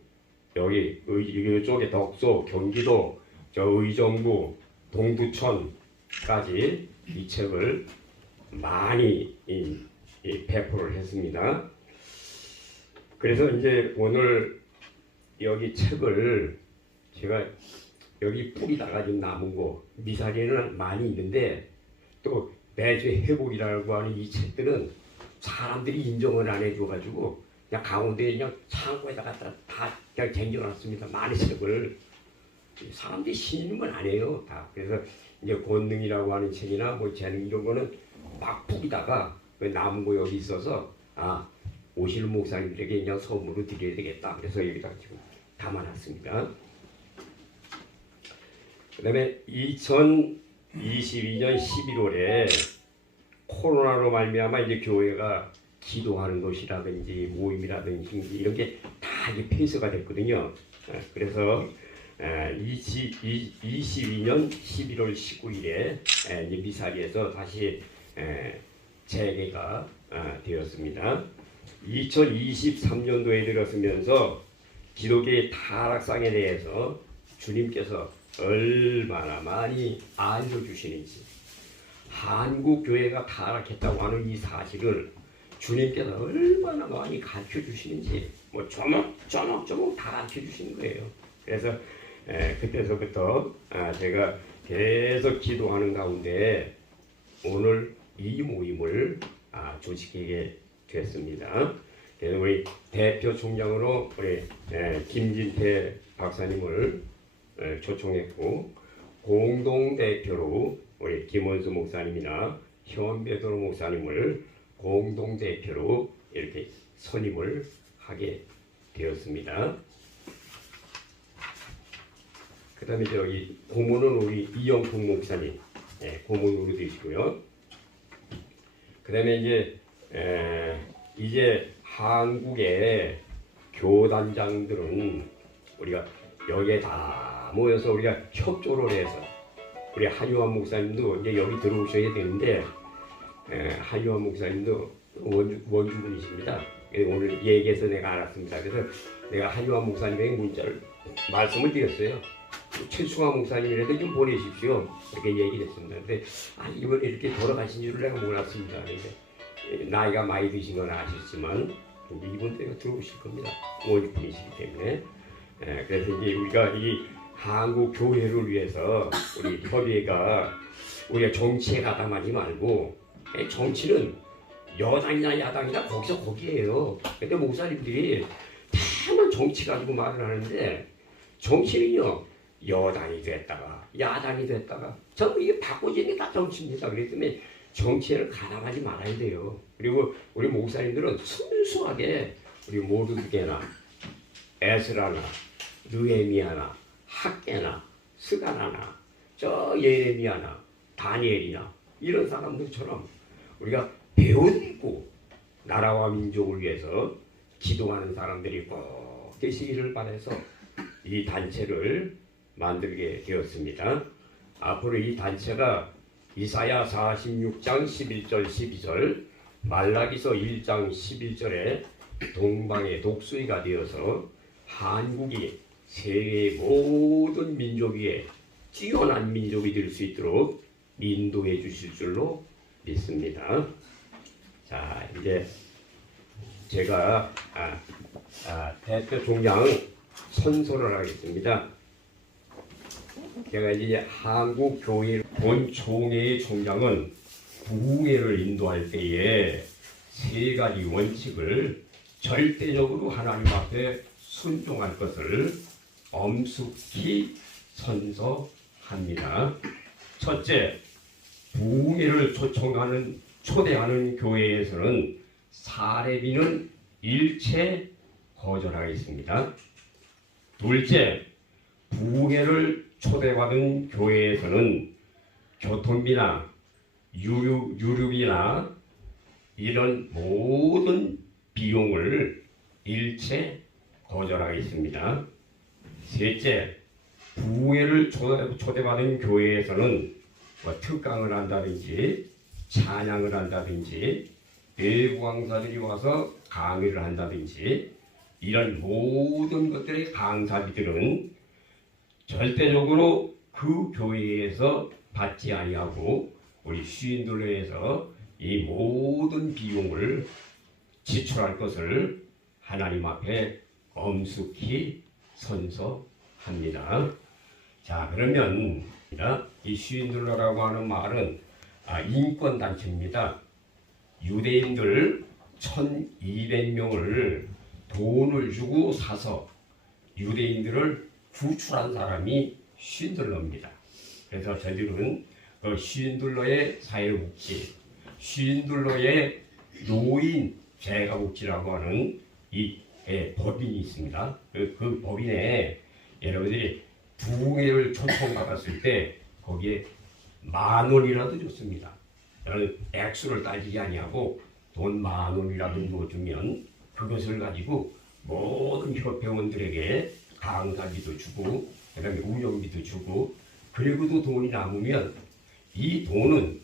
여기 이쪽에 덕소, 경기도, 의정부, 동두천까지 이 책을 많이 배포를 했습니다. 그래서 이제 오늘 여기 책을 제가 여기 뿌리다가 지금 남은 거 미사리에는 많이 있는데 또 매주 회복이라고 하는 이 책들은 사람들이 인정을 안 해줘가지고 그냥 강원도에 그냥 창고에다 갖다 다 그냥 쟁겨놨습니다. 많은 책을 사람들이 신는 건 아니에요. 다. 그래서 이제 권능이라고 하는 책이나 뭐 재능 이런 거는 막 뿌리다가 남은 거 여기 있어서 오시는 목사님들에게 그냥 선물로 드려야 되겠다. 그래서 여기다 지금 담아놨습니다. 그 다음에 2022년 11월에 코로나로 말미암아 이제 교회가 기도하는 것이라든지 모임이라든지 이런 게 다 이제 폐쇄가 됐거든요. 그래서 22년 11월 19일에 이제 미사리에서 다시 재개가 되었습니다. 2023년도에 들어서면서 기독교의 타락상에 대해서 주님께서 얼마나 많이 알려주시는지, 한국 교회가 타락했다고 하는 이 사실을 주님께서 얼마나 많이 가르쳐 주시는지 뭐 조목조목 다 가르쳐 주시는 거예요. 그래서 그때서부터 제가 계속 기도하는 가운데 오늘 이 모임을 조직하게 됐습니다. 그래서 우리 대표 총장으로 우리 김진태 박사님을 초청했고, 공동 대표로 우리 김원수 목사님이나 현배도로 목사님을 공동 대표로 이렇게 선임을 하게 되었습니다. 그다음에 저기 고문은 우리 이영풍 목사님, 고문으로 되시고요. 그다음에 이제 한국의 교단장들은 우리가 여기에 다 모여서 우리가 협조를 해서, 우리 한유환 목사님도 이제 여기 들어오셔야 되는데 한유환 목사님도 원주분이십니다. 오늘 얘기해서 내가 알았습니다. 그래서 내가 한유환 목사님에게 문자를 말씀을 드렸어요. 최충환 목사님이라도 좀 보내십시오. 이렇게 얘기를 했습니다. 근데 이번에 이렇게 돌아가신 줄을 내가 몰랐습니다. 근데 나이가 많이 드신 건 아시지만 이번 때가 들어오실 겁니다. 원주분이시기 때문에. 그래서 이제 우리가 이 한국 교회를 위해서 우리 협의회가 우리가 정치에 가담하지 말고, 정치는 여당이나 야당이나 거기에요. 근데 목사님들이 다만 정치 가지고 말을 하는데, 정치는요 여당이 됐다가 야당이 됐다가 전부 이게 바꿔지는 게 다 정치입니다. 그렇기 때문에 정치를 가담하지 말아야 돼요. 그리고 우리 목사님들은 순수하게 우리 모르드게나 에스라나 느헤미야나 학개나 스가나나 저 예레미야나 다니엘이나 이런 사람들처럼 우리가 배워있고 나라와 민족을 위해서 기도하는 사람들이 꼭 되시기를 바라서 이 단체를 만들게 되었습니다. 앞으로 이 단체가 이사야 46장 11절 12절 말라기서 1장 11절에 동방의 독수리가 되어서 한국이 세계의 모든 민족 위에 뛰어난 민족이 될 수 있도록 인도해 주실 줄로 믿습니다. 자, 이제 제가 대표 종장 선서를 하겠습니다. 제가 이제 한국 교회 본 총회의 총장은 부흥회를 인도할 때에 세 가지 원칙을 절대적으로 하나님 앞에 순종할 것을 엄숙히 선서합니다. 첫째, 부흥회를 초대하는 교회에서는 사례비는 일체 거절하겠습니다. 둘째, 부흥회를 초대받은 교회에서는 교통비나 유류비나 이런 모든 비용을 일체 거절하겠습니다. 셋째, 부흥회를 초대받은 교회에서는 특강을 한다든지 찬양을 한다든지 외부 강사들이 와서 강의를 한다든지 이런 모든 것들의 강사비들은 절대적으로 그 교회에서 받지 아니하고 우리 시인들회에서 이 모든 비용을 지출할 것을 하나님 앞에 엄숙히 선서합니다. 자, 그러면 이 시인들회라고 하는 말은 인권단체입니다. 유대인들 1200명을 돈을 주고 사서 유대인들을 구출한 사람이 시인들러입니다. 그래서 저희들은 시인들러의 사회복지, 시인들러의 노인 재가복지라고 하는 이 법인이 있습니다. 그 법인에 여러분들이 부흥회를 초청받았을 때 거기에 10,000원이라도 줬습니다. 저는 액수를 따지지 아니하고 돈 10,000원이라도 넣어주면 그것을 가지고 모든 협회원들에게 강사비도 주고 그다음에 운영비도 주고 그리고도 돈이 남으면 이 돈은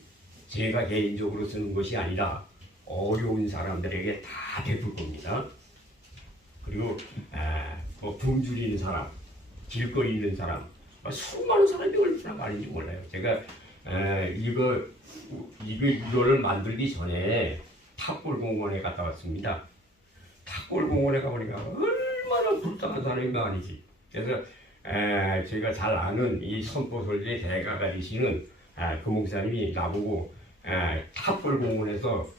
제가 개인적으로 쓰는 것이 아니라 어려운 사람들에게 다 베풀 겁니다. 그리고 굶주리는 있는 사람, 길거리 있는 사람, 수많은 사람이 얼마나 많은지 몰라요. 제가 이거를 만들기 전에 탑골공원에 갔다 왔습니다. 탑골공원에 가보니까 얼마나 불쌍한 사람이 많이지. 그래서 제가 잘 아는 이 선포설계 대가가 되시는 그 목사님이 나보고 탑골공원에서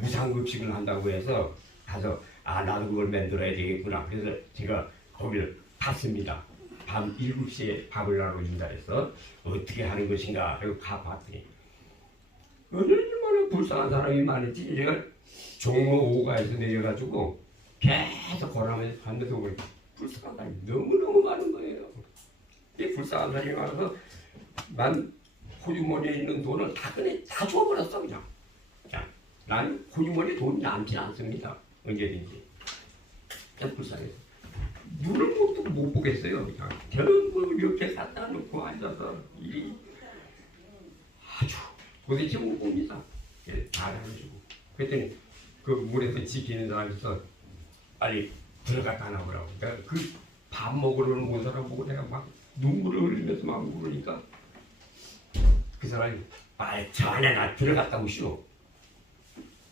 무상급식을 한다고 해서 가서 나도 그걸 만들어야 되겠구나. 그래서 제가 거기를 갔습니다. 밤 7시에 밥을 나눠준다 해서 어떻게 하는 것인가 그리고 가봤더니 얼마나 불쌍한 사람이 많은지 제가 종로 5가에서 내려가지고 계속 걸어가면서 가면서 보니까 불쌍한 사람이 너무너무 많은 거예요. 이 불쌍한 사람이 많아서 난 호주머니에 있는 돈을 다 줘버렸어 그냥. 자, 난 호주머니에 돈이 남지 않습니다. 언제든지. 그냥 불쌍해서. 눈을 못 보겠어요. 그냥. 저는 뭐 이렇게 갖다 놓고 앉아서 이 아주 도대체 못 봅니다. 다 해주고. 그랬더니 그 물에서 지키는 사람에서 빨리 들어갔다 나오라고. 내가 그 밥 먹으러 온 사람 보고 내가 막 눈물을 흘리면서 막 물으니까 그 사람이 저 안에 나 들어갔다 오시오.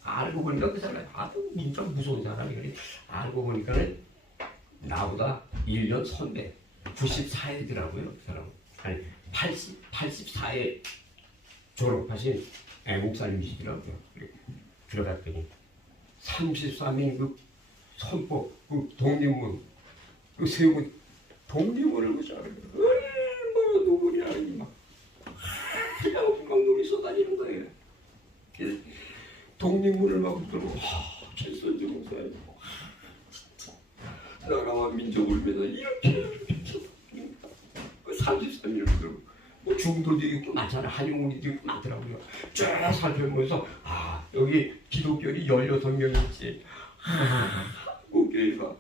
알고 보니까 그 사람이 아주 진짜 무서운 사람이 그래. 알고 보니까는 나보다 1년 선배 94회더라고요. 그 사람. 아니 84회 졸업하신 목사님이시더라고요. 들어갔더니 33인 그 선포 그 독립문 그 세운 독립문을 보자. 얼마나 눈물이 나는지 막 그냥 눈물이 쏟아지는 거예요. 그래서 독립문을 막 들고 최선주 목사님 나라와 민족을 위해서 이렇게 33일을 들고 뭐 중도도 있고 많잖아. 한용운이도 있고 많더라고요. 쫙 살펴보면서 여기 기독교인이 16명이 있지. 한국에 교회가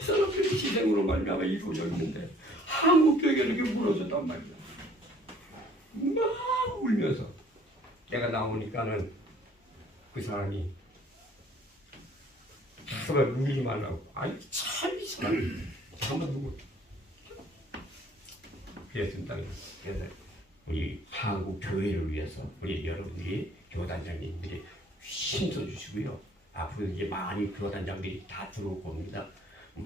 이 사람들의 희생으로 말미암아 이루어져 있는데 한국 교회가 이렇게 무너졌단 말이야. 막 울면서 내가 나오니까는 그 사람이 정말 울지 말라고. 아니 참 이 사람 한번 누구 그랬습니다. 그래서 우리 한국 교회를 위해서 우리 여러분들이 교단장님들이 힘써 주시고요. 앞으로 이제 많이 교단장들이 다 들어올 겁니다.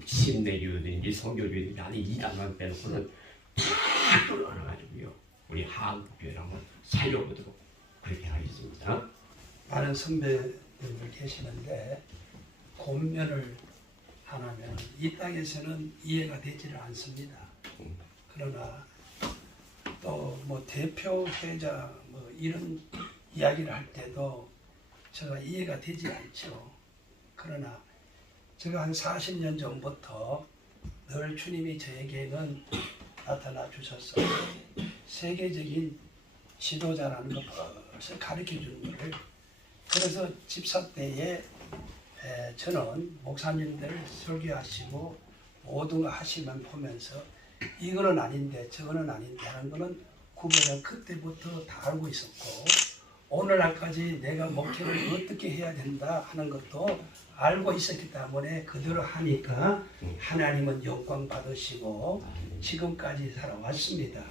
침례교든지 성교교든지 안에 이단만 빼놓고는 다 끌어안아가지고요. 우리 한국 교회를 한번 살려보도록 그렇게 하겠습니다. 많은 선배님들 계시는데 권면을 하나면 이 땅에서는 이해가 되지를 않습니다. 그러나 또 뭐 대표회장 뭐 이런 이야기를 할 때도 제가 이해가 되지 않죠. 그러나 제가 한 40년 전부터 늘 주님이 저에게는 나타나 주셔서 세계적인 지도자라는 걸 벌써 가르쳐 주는 거를, 그래서 집사 때에 저는 목사님들 설교하시고 모든 거 하시면 보면서 이거는 아닌데 저거는 아닌데 하는 거는 구별을 그때부터 다 알고 있었고, 오늘날까지 내가 목회를 어떻게 해야 된다 하는 것도 알고 있었기 때문에 그대로 하니까 하나님은 영광 받으시고 지금까지 살아왔습니다.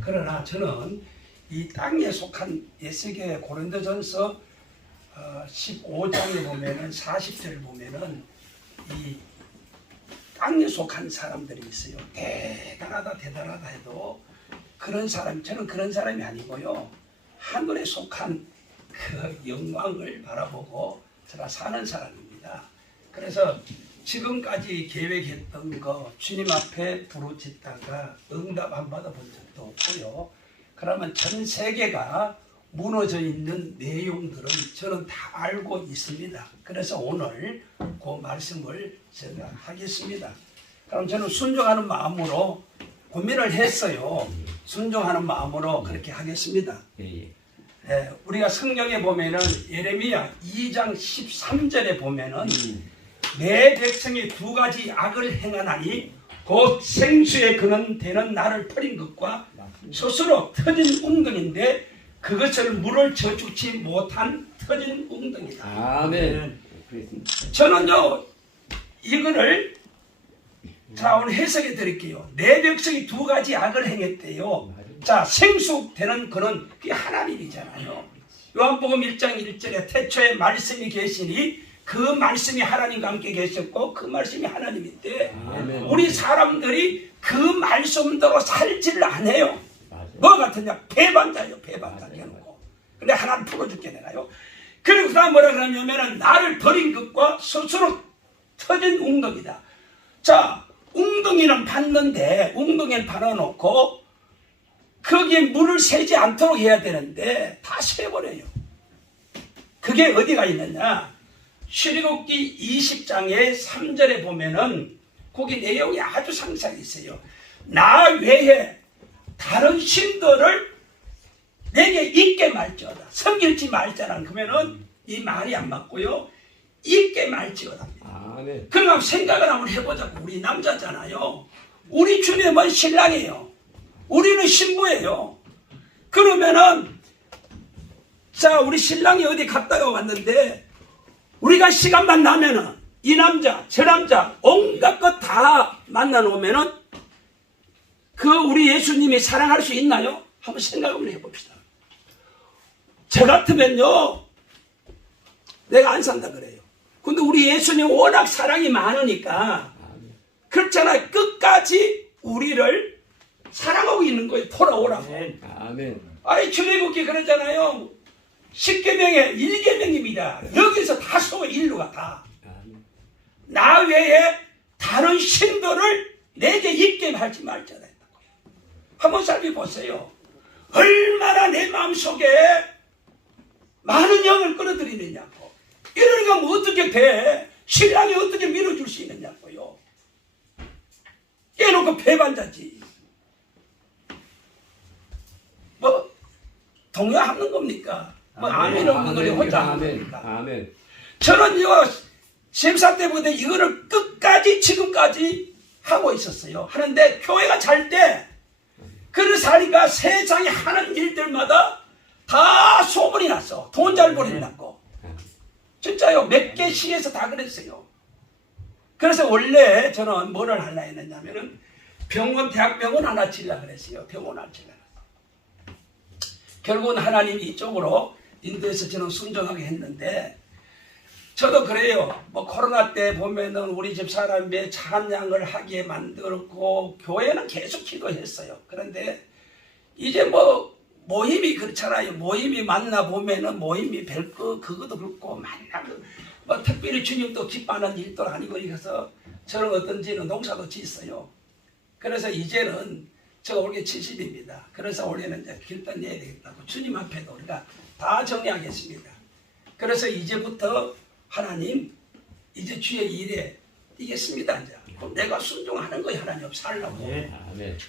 그러나 저는 이 땅에 속한 에세겔 고린도전서 15장에 보면은 40절을 보면은 이 땅에 속한 사람들이 있어요. 대단하다 해도 그런 사람, 저는 그런 사람이 아니고요. 하늘에 속한 그 영광을 바라보고 제가 사는 사람입니다. 그래서 지금까지 계획했던 거 주님 앞에 부르짖다가 응답 안 받아본 적도 없고요. 그러면 전 세계가 무너져 있는 내용들은 저는 다 알고 있습니다. 그래서 오늘 그 말씀을 제가 하겠습니다. 그럼 저는 순종하는 마음으로 고민을 했어요. 순종하는 마음으로 그렇게 하겠습니다. 우리가 성경에 보면은 예레미야 2장 13절에 보면은 내 백성이 두 가지 악을 행하나니 곧 생수의 근원 되는 나를 버린 것과 스스로 터진 웅덩인데 그것을 물을 저축치 못한 터진 웅덩이다. 아멘. 저는요 이거를 자 오늘 해석해 드릴게요. 내 백성이 두 가지 악을 행했대요. 자 생수되는 그는 그게 하나님이잖아요. 요한복음 1장 1절에 태초에 말씀이 계시니 그 말씀이 하나님과 함께 계셨고 그 말씀이 하나님인데 우리 사람들이 그 말씀대로 살지를 않아요. 뭐 같으냐? 배반자예요. 배반자 해놓고. 근데 하나를 풀어줄게 내가요. 그리고 그 다음 뭐라 그러냐면은 나를 버린 것과 스스로 터진 웅덩이다. 자 웅덩이는 봤는데 웅덩이를 받아놓고 거기에 물을 새지 않도록 해야 되는데 다 새버려요. 그게 어디가 있느냐? 출애굽기 20장의 3절에 보면은 거기 내용이 아주 상세하게 있어요. 나 외에 다른 신들을 내게 있게 말지어다. 섬길지 말자란 그러면은 이 말이 안 맞고요. 있게 말지어다. 그럼 생각을 한번 해보자고. 우리 남자잖아요. 우리 주님은 신랑이에요. 우리는 신부예요. 그러면은 자 우리 신랑이 어디 갔다가 왔는데 우리가 시간만 나면은 이 남자 저 남자 온갖 것 다 만나 놓으면은 그 우리 예수님이 사랑할 수 있나요? 한번 생각을 해봅시다. 저 같으면요 내가 안 산다 그래요. 근데 우리 예수님 워낙 사랑이 많으니까 그렇잖아요. 끝까지 우리를 사랑하고 있는 거예요. 돌아오라고. 아멘. 아니 출애굽기 그러잖아요. 10계명의 1계명입니다. 여기서 다 속아 인류가 다. 나 외에 다른 신들을 내게 있게 하지 말자. 한번 살펴보세요. 얼마나 내 마음속에 많은 영을 끌어들이느냐고. 이러니까 뭐 어떻게 돼? 신랑이 어떻게 밀어줄 수 있느냐고요. 깨놓고 배반자지. 뭐 동요하는 겁니까? 뭐 아멘 없는 거리 혼자 하는 겁니까? 아멘. 저는 이거 심사 때보다 이거를 끝까지 끝까지 지금까지 하고 있었어요. 하는데 교회가 잘 때 그 사리가 세상에 하는 일들마다 다 소문이 났어. 돈 잘 벌이려고. 진짜요. 몇 개 시에서 다 그랬어요. 그래서 원래 저는 뭐를 하려 했느냐면은 대학병원 하나 지으려고 그랬어요. 병원 하나 지으려고. 결국은 하나님이 이쪽으로 인도해서 저는 순종하게 했는데, 저도 그래요. 뭐 코로나 때 보면은 우리 집 사람이 찬양을 하게 만들었고 교회는 계속 기도했어요. 그런데 이제 뭐 모임이 그렇잖아요. 모임이 만나 보면은 모임이 별거 그것도 그렇고 만나고 뭐 특별히 주님도 기뻐하는 일도 아니고 이래서 저는 어떤지는 농사도 짓어요. 그래서 이제는 제가 올해 70입니다. 그래서 올해는 이제 길도 내야 되겠다고 주님 앞에도 우리가 다 정리하겠습니다. 그래서 이제부터 하나님 이제 주의 일에 뛰겠습니다. 이제 그럼 내가 순종하는 거예요. 하나님 살라고.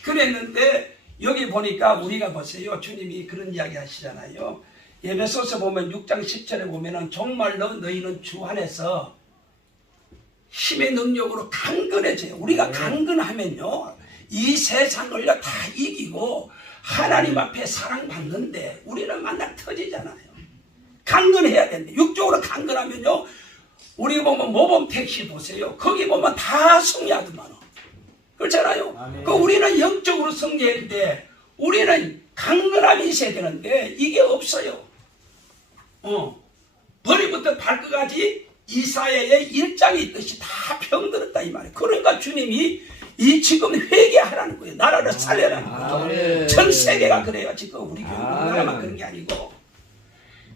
그랬는데 여기 보니까 우리가 보세요. 주님이 그런 이야기 하시잖아요. 에베소서 보면 6장 10절에 보면은 정말로 너희는 주 안에서 힘의 능력으로 강건해져요. 우리가 강건하면요 이 세상을 다 이기고 하나님 앞에 사랑받는데 우리는 만날 터지잖아요. 강건해야 되는데 육적으로 강건하면요 우리 보면 모범 택시 보세요. 거기 보면 다 승리하더만 그렇잖아요. 그 우리는 영적으로 승리했는데 우리는 강건함이 있어야 되는데 이게 없어요. 머리부터 발끝까지 이사야의 1장에 있듯이 다 병들었다 이 말이에요. 그러니까 주님이 이 지금 회개하라는 거예요. 나라를 살려라는 거죠. 전 세계가 그래요. 지금 우리 교회 나라만 그런 게 아니고.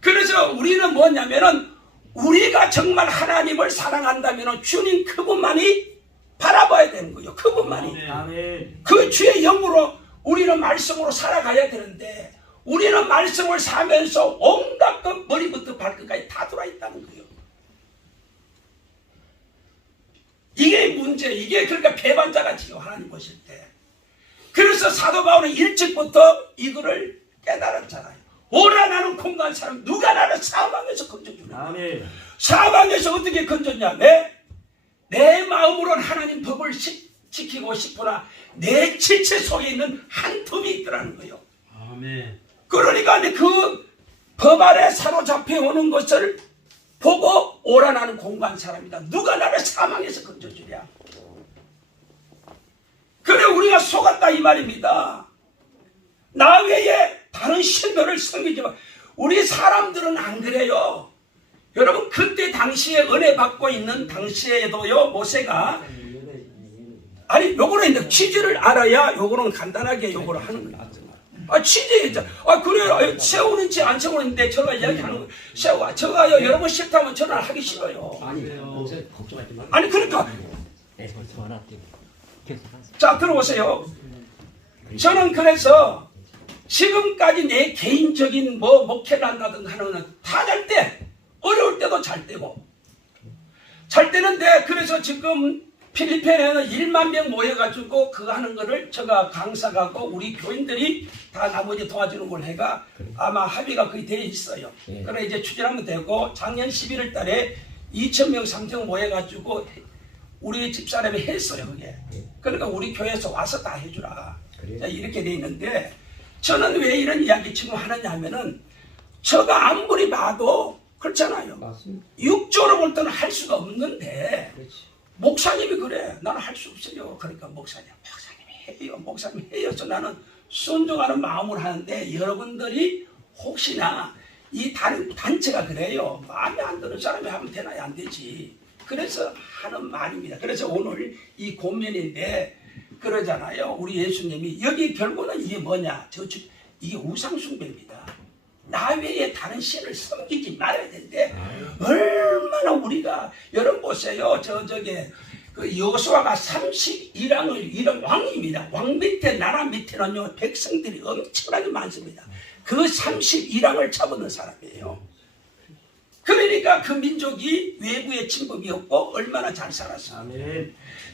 그래서 우리는 뭐냐면은 우리가 정말 하나님을 사랑한다면 주님 그분만이 바라봐야 되는 거예요. 그분만이. 그 주의 영으로 우리는 말씀으로 살아가야 되는데 우리는 말씀을 사면서 온갖 것 머리부터 발끝까지 다 들어있다는 거예요. 이게 문제, 이게 그러니까 배반자같이요 하나님 보실 때. 그래서 사도 바울은 일찍부터 이거를 깨달았잖아요. 오라 나는 공간 사람 누가 나를 사방에서 건져주냐. 사방에서 어떻게 건졌냐. 내 마음으로는 하나님 법을 지키고 싶으나 내 지체 속에 있는 한 틈이 있더라는 거예요. 아멘. 그러니까 그 법 아래 사로잡혀 오는 것을 보고 오라 나는 공간 사람이다. 누가 나를 사망에서 건져주랴. 그래 우리가 속았다 이 말입니다. 나 외에 다른 신들을 섬기지 마. 우리 사람들은 안 그래요. 여러분 그때 당시에 은혜 받고 있는 당시에도요 모세가 아니 요거는 이제 취지를 알아야 요거는 간단하게 요거를 하는 거예요. 취지겠죠. 그래요. 세우는지 안 세우는데 제가 이야기하는 거예요. 세우가 저가요 여러분 싫다면 저는 하기 싫어요. 아니 그러니까 자 들어보세요. 저는 그래서 지금까지 내 개인적인 뭐 목회를 한다든가 하는 거는 다 잘 때 어려울 때도 잘 되고 잘 되는데 그래서 지금 필리핀에는 1만 명 모여가지고 그거 하는 거를 제가 강사 가고 우리 교인들이 다 나머지 도와주는 걸 해가 아마 합의가 거의 돼 있어요. 그래 이제 추진하면 되고 작년 11월 달에 2,000명 3,000명 모여가지고 우리 집사람이 했어요 그게. 그러니까 우리 교회에서 와서 다 해주라. 이렇게 돼 있는데 저는 왜 이런 이야기 지금 하느냐 하면은 제가 아무리 봐도 그렇잖아요. 육조로 볼 때는 할 수가 없는데 목사님이 그래. 나는 할 수 없어요. 그러니까 목사님이 해요. 목사님이 해요서 나는 순종하는 마음으로 하는데 여러분들이 혹시나 이 단체가 그래요. 마음에 안 드는 사람이 하면 되나요? 안 되지. 그래서 하는 말입니다. 그래서 오늘 이 고면인데 그러잖아요. 우리 예수님이 여기 결국은 이게 뭐냐? 이게 우상숭배입니다. 나 외에 다른 신을 섬기지 말아야 되는데 얼마나 우리가 여러분 보세요. 그 여호수아가 31왕을 이룬 왕입니다. 왕 밑에 나라 밑에는요 백성들이 엄청나게 많습니다. 그 31왕을 잡는 사람이에요. 그러니까 그 민족이 외부의 침범이 없고 얼마나 잘 살았어요.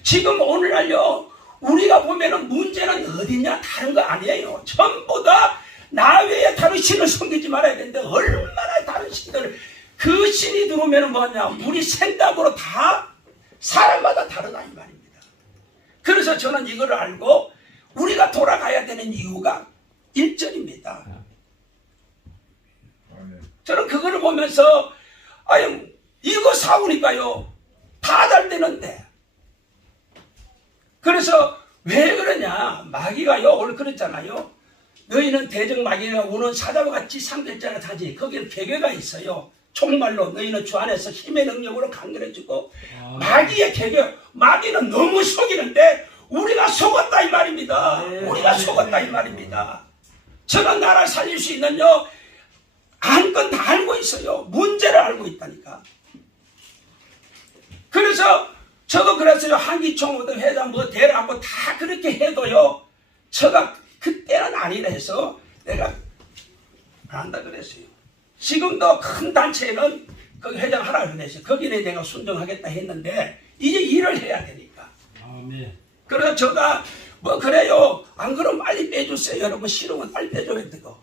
지금 오늘날요 우리가 보면은 문제는 어디냐 다른 거 아니에요. 전부 다 나 외에 다른 신을 섬기지 말아야 되는데 얼마나 다른 신들을 그 신이 들어오면 뭐냐 우리 생각으로 다 사람마다 다르다 이 말입니다. 그래서 저는 이거를 알고 우리가 돌아가야 되는 이유가 1절입니다. 저는 그거를 보면서 아유 이거 사오니까요 다 잘 되는데 그래서 왜 그러냐 마귀가요 오늘 그랬잖아요. 너희는 대적마귀가 우는 사자와 같이 상대자를 타지 거기에 계계가 있어요. 정말로 너희는 주 안에서 힘의 능력으로 강건해지고 마귀의 계계 마귀는 너무 속이는데 우리가 속았다 이 말입니다. 우리가 속았다 이 말입니다. 저는 나라 살릴 수 있는요 안건 다 알고 있어요. 문제를 알고 있다니까. 그래서 저도 그랬어요. 한기총 회장 뭐 대라고 다 그렇게 해도요. 제가 그때는 아니라 해서 내가 안 한다 그랬어요. 지금도 큰 단체는 그 회장 하라고 그랬어요. 거기는 내가 순종하겠다 했는데 이제 일을 해야 되니까. 아멘. 그래서 제가 뭐 그래요. 안 그러면 빨리 빼주세요. 여러분 싫으면 빨리 빼줘야 되고.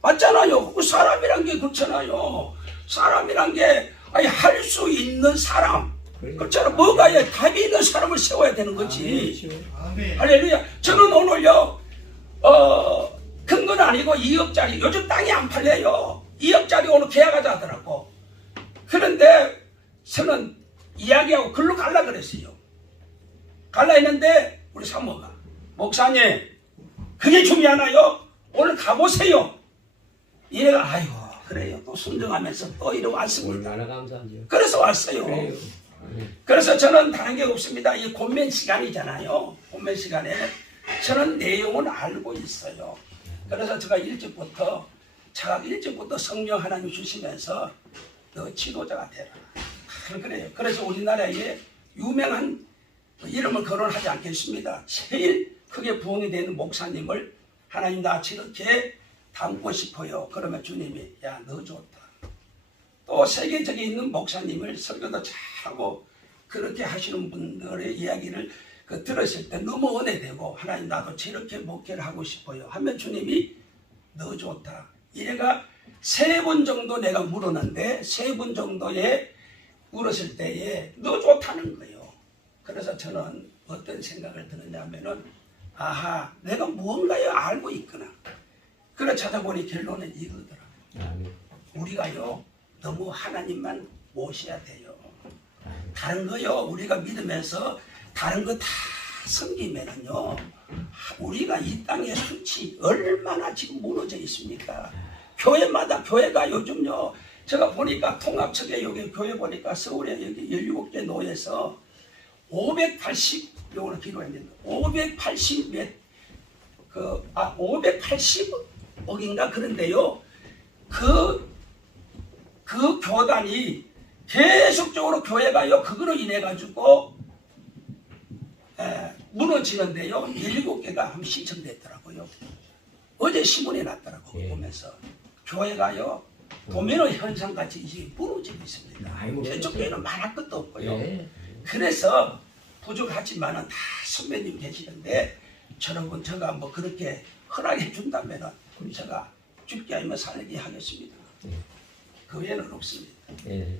맞잖아요. 그 사람이란 게 그렇잖아요. 사람이란 게 할 수 있는 사람. 그렇잖아. 뭐가 답이 있는 사람을 세워야 되는 거지. 아멘. 할렐루야. 저는 오늘요. 큰 건 아니고 2억짜리. 요즘 땅이 안 팔려요. 2억짜리 오늘 계약하자 하더라고. 그런데 저는 이야기하고 글로 갈라 그랬어요. 갈라 했는데 우리 사모가 목사님 그게 중요하나요? 오늘 가보세요. 이래가 아이고 그래요. 또 순종하면서 또 이러 왔습니다. 얼마나 감사하죠. 그래서 왔어요. 그래요. 그래서 저는 다른 게 없습니다. 이 권면 시간이잖아요. 권면 시간에 저는 내용을 알고 있어요. 그래서 제가 일찍부터 성령 하나님 주시면서 너 지도자가 되라. 그래요. 그래서 우리나라에 유명한 이름을 거론하지 않겠습니다. 제일 크게 부흥이 되는 목사님을 하나님 나 이렇게 담고 싶어요. 그러면 주님이 야 너 좋다. 또 세계적인 있는 목사님을 설교도 잘하고 그렇게 하시는 분들의 이야기를 들었을 때 너무 은혜되고 하나님 나도 저렇게 목회를 하고 싶어요 하면 주님이 너 좋다. 이래가 3번 정도 내가 물었는데 3번 정도에 물었을 때에 너 좋다는 거예요. 그래서 저는 어떤 생각을 드느냐면은 아하 내가 무언가요 알고 있구나. 그래 찾아보니 결론은 이거더라고요. 우리가요 너무 하나님만 모셔야 돼요. 다른 거요 우리가 믿으면서 다른 거 다 섬기면은요 우리가 이 땅의 수치 얼마나 지금 무너져 있습니까? 교회마다 교회가 요즘요 제가 보니까 통합처계 여기 교회 보니까 서울에 여기 17개 노예에서 580 요거는 기도했는데 580억인가 그런데요 그 교단이 계속적으로 교회가요 그거로 인해 가지고 무너지는데요 17개가 한번 신청됐더라고요. 어제 신문에 났더라고 보면서 교회가요 도미노 현상같이 이제 무너지고 있습니다. 저쪽 교회는 말할 것도 없고요. 그래서 부족하지만은 다 선배님 계시는데 저러분 제가 뭐 그렇게 허락해 준다면은 제가 죽게 아니면 살게 하겠습니다. 그 외에는 없습니다.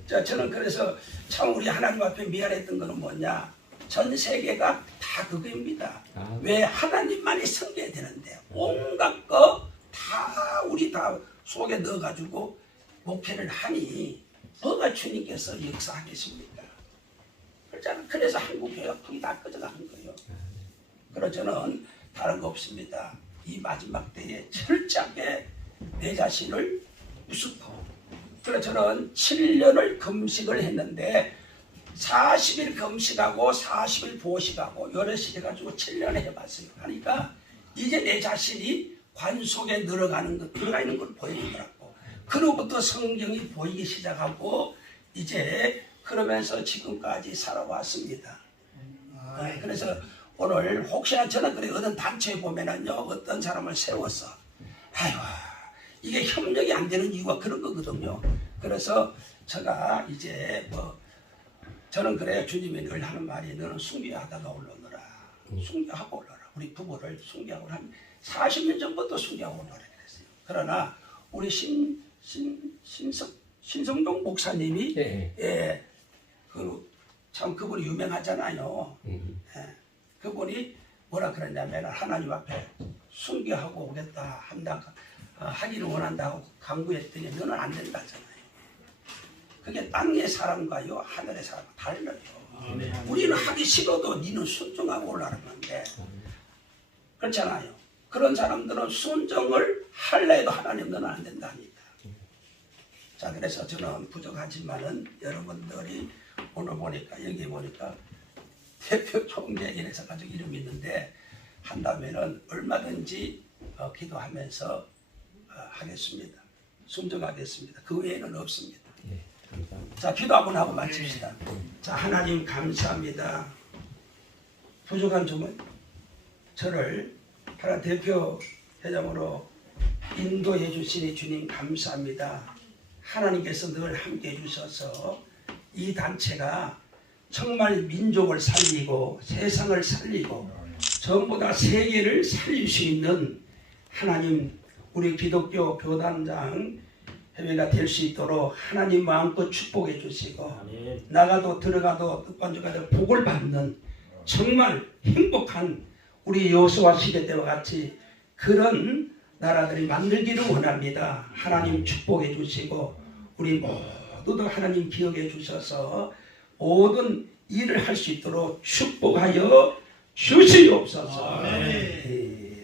자, 저는 그래서 참 우리 하나님 앞에 미안했던 거는 뭐냐? 전 세계가 다 그거입니다. 왜 하나님만이 섬겨야 되는데 온갖 거 다 우리 다 속에 넣어가지고 목회를 하니 뭐가 주님께서 역사하겠습니까? 그렇잖아요. 그래서 한국 교회가 거의 다 꺼져가는 거예요. 그래서 저는 다른 거 없습니다. 이 마지막 때에 철저하게 내 자신을 우습고 그래서 저는 7년을 금식을 했는데 40일 금식하고 40일 보식하고 여러 시 해가지고 7년 해봤어요. 그러니까 이제 내 자신이 관 속에 들어가는 것, 들어가 있는 걸 보이더라고. 그로부터 성경이 보이기 시작하고 이제 그러면서 지금까지 살아왔습니다. 그래서 오늘 혹시나 저는 그래 어떤 단체에 보면은요 어떤 사람을 세워서 아이고 이게 협력이 안 되는 이유가 그런 거거든요. 그래서 제가 이제 뭐 저는 그래 주님이 늘 하는 말이 너는 숭배하다가 올라오너라. 숭배하고 올라라. 우리 부부를 숭배하고 한 40년 전부터 숭배하고 올라라 그랬어요. 그러나 우리 신성동 목사님이 그 참 그분이 유명하잖아요. 예. 그분이 뭐라 그랬냐면 하나님 앞에 순교하고 오겠다 한다 하기를 원한다고 강구했더니 너는 안 된다잖아요. 그게 땅의 사람과요 하늘의 사람과 달라요. 우리는 하기 싫어도 니는 순종하고 올라가는 건데 그렇잖아요. 그런 사람들은 순종을 할래 해도 하나님 너는 안 된다 합니다. 자, 그래서 저는 부족하지만은 여러분들이 오늘 보니까 여기 보니까 대표 총재이래서 가지고 이름이 있는데 한다면은 얼마든지 기도하면서 하겠습니다. 순종하겠습니다. 그 외에는 없습니다. 자, 기도 한번 하고 마칩시다. 자, 하나님 감사합니다. 부족한 점은 저를 하나 대표 회장으로 인도해 주시니 주님 감사합니다. 하나님께서 늘 함께 해주셔서 이 단체가 정말 민족을 살리고 세상을 살리고 전부 다 세계를 살릴 수 있는 하나님 우리 기독교 교단장 회회가 될 수 있도록 하나님 마음껏 축복해 주시고 나가도 들어가도 뜻반죽하도 복을 받는 정말 행복한 우리 여호수아 시대 때와 같이 그런 나라들이 만들기를 원합니다. 하나님 축복해 주시고 우리 모두도 하나님 기억해 주셔서 모든 일을 할 수 있도록 축복하여 주시옵소서.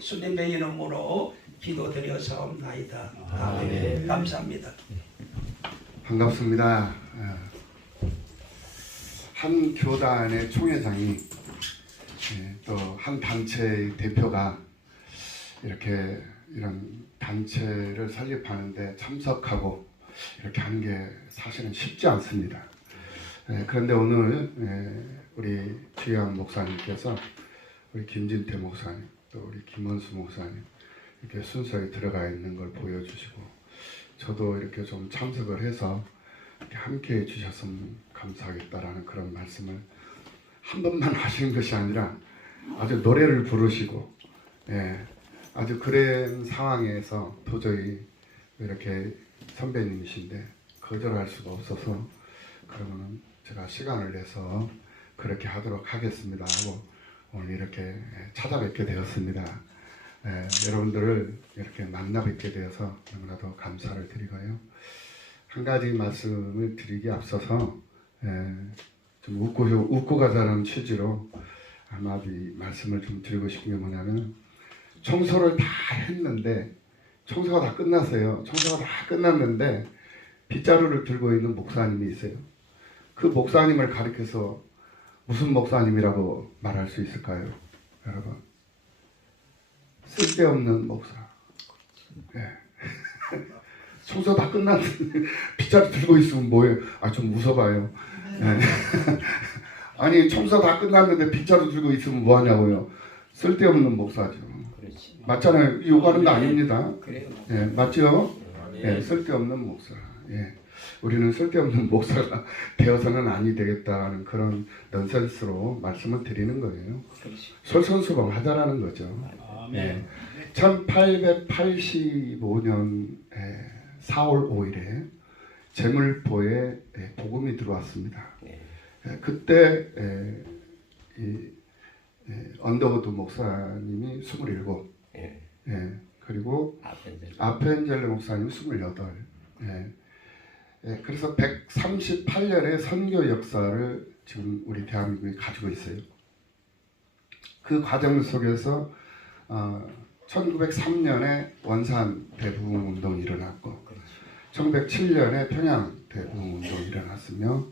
주님의 이름으로 기도드려서옵나이다. 아멘. 감사합니다. 반갑습니다. 한 교단의 총회장이 또 한 단체의 대표가 이렇게 이런 단체를 설립하는데 참석하고 이렇게 하는 게 사실은 쉽지 않습니다. 그런데 오늘 우리 주영 목사님께서 우리 김진태 목사님 또 우리 김원수 목사님 이렇게 순서에 들어가 있는 걸 보여주시고 저도 이렇게 좀 참석을 해서 이렇게 함께 해주셨으면 감사하겠다라는 그런 말씀을 한 번만 하시는 것이 아니라 아주 노래를 부르시고 아주 그런 상황에서 도저히 이렇게 선배님이신데 거절할 수가 없어서 그러면은 제가 시간을 내서 그렇게 하도록 하겠습니다 하고 오늘 이렇게 찾아뵙게 되었습니다. 여러분들을 이렇게 만나 뵙게 되어서 너무나도 감사를 드리고요. 한 가지 말씀을 드리기 앞서서 좀 웃고 가자는 취지로 아마 이 말씀을 좀 드리고 싶은 게 뭐냐면 청소를 다 했는데 청소가 다 끝났어요. 청소가 다 끝났는데 빗자루를 들고 있는 목사님이 있어요. 그 목사님을 가리켜서 무슨 목사님이라고 말할 수 있을까요? 여러분 쓸데없는 목사. 청소 다 끝났는데 빗자루 들고 있으면 뭐예요? 좀 웃어봐요. 아니 청소 다 끝났는데 빗자루 들고 있으면 뭐하냐고요? 쓸데없는 목사죠. 맞잖아요. 욕하는 거 아닙니다. 맞죠? 쓸데없는 목사. 우리는 쓸데없는 목사가 되어서는 아니 되겠다는 그런 넌센스로 말씀을 드리는 거예요. 솔선수범하자라는 거죠. 1885년 4월 5일에 제물포에 복음이 들어왔습니다. 그때 언더우드 목사님이 27, 그리고 아펜젤레 목사님이 28. 그래서 138년의 선교 역사를 지금 우리 대한민국이 가지고 있어요. 그 과정 속에서 1903년에 원산 대부흥 운동이 일어났고 1907년에 평양 대부흥 운동이 일어났으며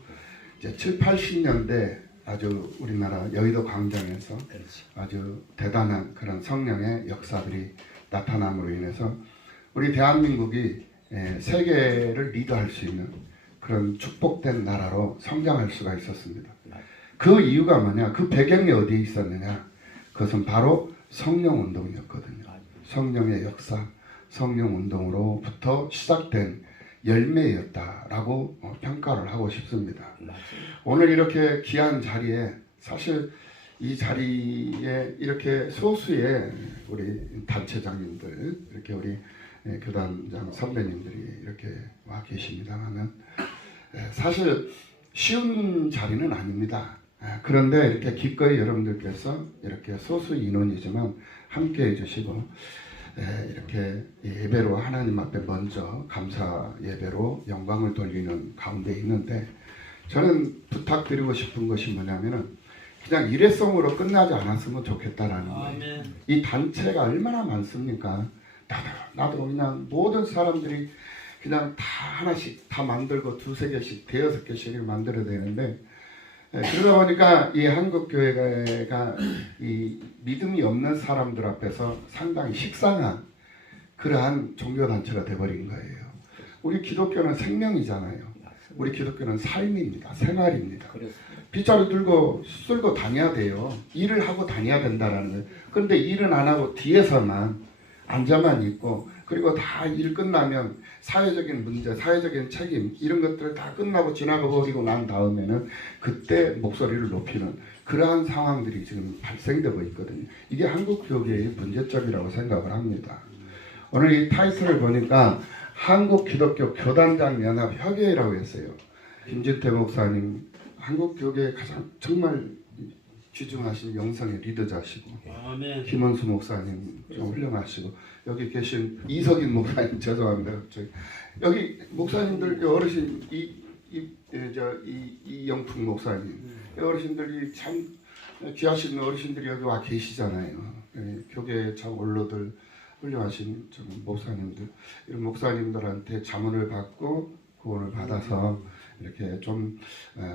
이제 7, 80년대 아주 우리나라 여의도 광장에서 아주 대단한 그런 성령의 역사들이 나타남으로 인해서 우리 대한민국이 세계를 리드할 수 있는 그런 축복된 나라로 성장할 수가 있었습니다. 그 이유가 뭐냐? 그 배경이 어디에 있었느냐? 그것은 바로 성령운동이었거든요. 성령의 역사, 성령운동으로부터 시작된 열매였다라고 평가를 하고 싶습니다. 오늘 이렇게 귀한 자리에 사실 이 자리에 이렇게 소수의 우리 단체장님들 이렇게 우리 교단장 선배님들이 이렇게 와 계십니다만은 사실 쉬운 자리는 아닙니다. 그런데 이렇게 기꺼이 여러분들께서 이렇게 소수 인원이지만 함께 해주시고 이렇게 예배로 하나님 앞에 먼저 감사 예배로 영광을 돌리는 가운데 있는데, 저는 부탁드리고 싶은 것이 뭐냐면은 그냥 일회성으로 끝나지 않았으면 좋겠다라는 거예요. 이 단체가 얼마나 많습니까? 나도 그냥 모든 사람들이 그냥 다 하나씩 다 만들고 두세 개씩 대여섯 개씩을 만들어야 되는데, 그러다 보니까 이 한국교회가 이 믿음이 없는 사람들 앞에서 상당히 식상한 그러한 종교단체가 돼버린 거예요. 우리 기독교는 생명이잖아요. 우리 기독교는 삶입니다. 생활입니다. 빗자루 들고 쓸고 다녀야 돼요. 일을 하고 다녀야 된다라는 거예요. 그런데 일은 안 하고 뒤에서만 앉아만 있고, 그리고 다 일 끝나면 사회적인 문제, 사회적인 책임 이런 것들 다 끝나고 지나가 버리고 난 다음에는 그때 목소리를 높이는 그러한 상황들이 지금 발생되고 있거든요. 이게 한국 교계의 문제점이라고 생각을 합니다. 오늘 이 타이틀을 보니까 한국 기독교 교단장 연합 협의회라고 했어요. 김진태 목사님 한국 교계에 가장 정말 귀중하신 영성의 리더자시고, 아멘. 김원수 목사님 좀 훌륭하시고, 여기 계신 이석인 목사님 죄송합니다. 여기 목사님들 어르신 이영풍 목사님 어르신들이 참 귀하신 어르신들이 여기 와 계시잖아요. 교계 참 원로들 훌륭하신 좀 목사님들, 이런 목사님들한테 자문을 받고 구원을 받아서 이렇게 좀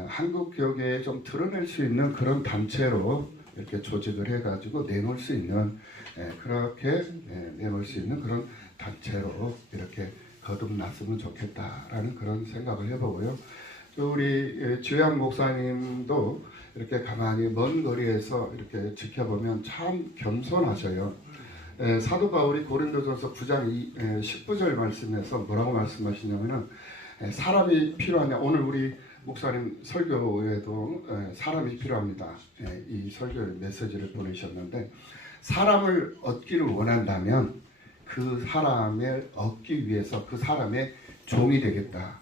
한국 교계에 좀 드러낼 수 있는 그런 단체로 이렇게 조직을 해가지고 내놓을 수 있는 그렇게 내놓을 수 있는 그런 단체로 이렇게 거듭났으면 좋겠다라는 그런 생각을 해보고요. 또 우리 주양 목사님도 이렇게 가만히 먼 거리에서 이렇게 지켜보면 참 겸손하셔요. 사도 바울이 고린도전서 9장 19절 말씀에서 뭐라고 말씀하시냐면은 사람이 필요하냐. 오늘 우리 목사님 설교에도 사람이 필요합니다. 이 설교 메시지를 보내셨는데, 사람을 얻기를 원한다면 그 사람을 얻기 위해서 그 사람의 종이 되겠다.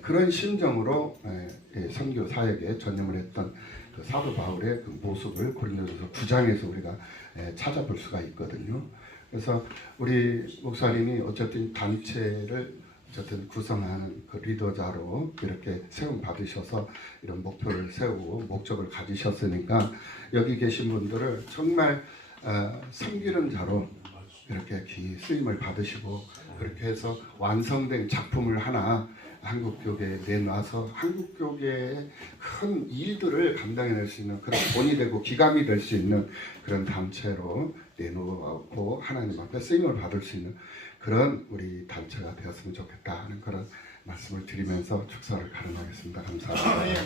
그런 심정으로 선교 사역에 전념을 했던 그 사도 바울의 그 모습을 고린도전서 9장에서 우리가 찾아볼 수가 있거든요. 그래서 우리 목사님이 어쨌든 단체를 어쨌든 구성하는 그 리더자로 이렇게 세움 받으셔서 이런 목표를 세우고 목적을 가지셨으니까 여기 계신 분들을 정말 섬기는 자로 이렇게 귀 쓰임을 받으시고, 그렇게 해서 완성된 작품을 하나 한국교계에 내놔서 한국교계의 큰 일들을 감당해낼 수 있는 그런 본이 되고 기감이 될 수 있는 그런 단체로 내놓고 하나님 앞에 쓰임을 받을 수 있는 그런 우리 단체가 되었으면 좋겠다 하는 그런 말씀을 드리면서 축사를 가름하겠습니다. 감사합니다.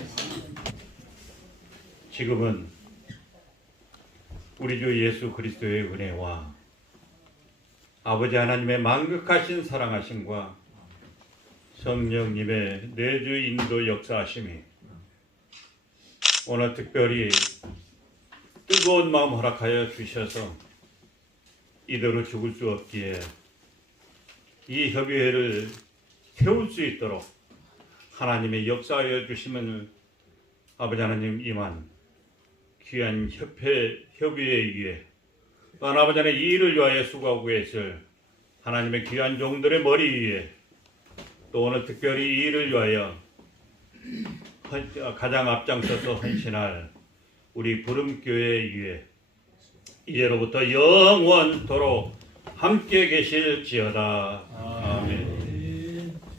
지금은 우리 주 예수 그리스도의 은혜와 아버지 하나님의 만극하신 사랑하심과 성령님의 내주 인도 역사하심이 오늘 특별히 뜨거운 마음 허락하여 주셔서 이대로 죽을 수 없기에 이 협의회를 세울 수 있도록 하나님의 역사하여 주시면 아버지 하나님 이만 귀한 협의회 위에 또한 아버지 하나님 이 일을 위하여 수고하고 계실 하나님의 귀한 종들의 머리 위에 또 오늘 특별히 이 일을 위하여 가장 앞장서서 헌신할 우리 부름교회 위에 이제로부터 영원토록 함께 계실지어다.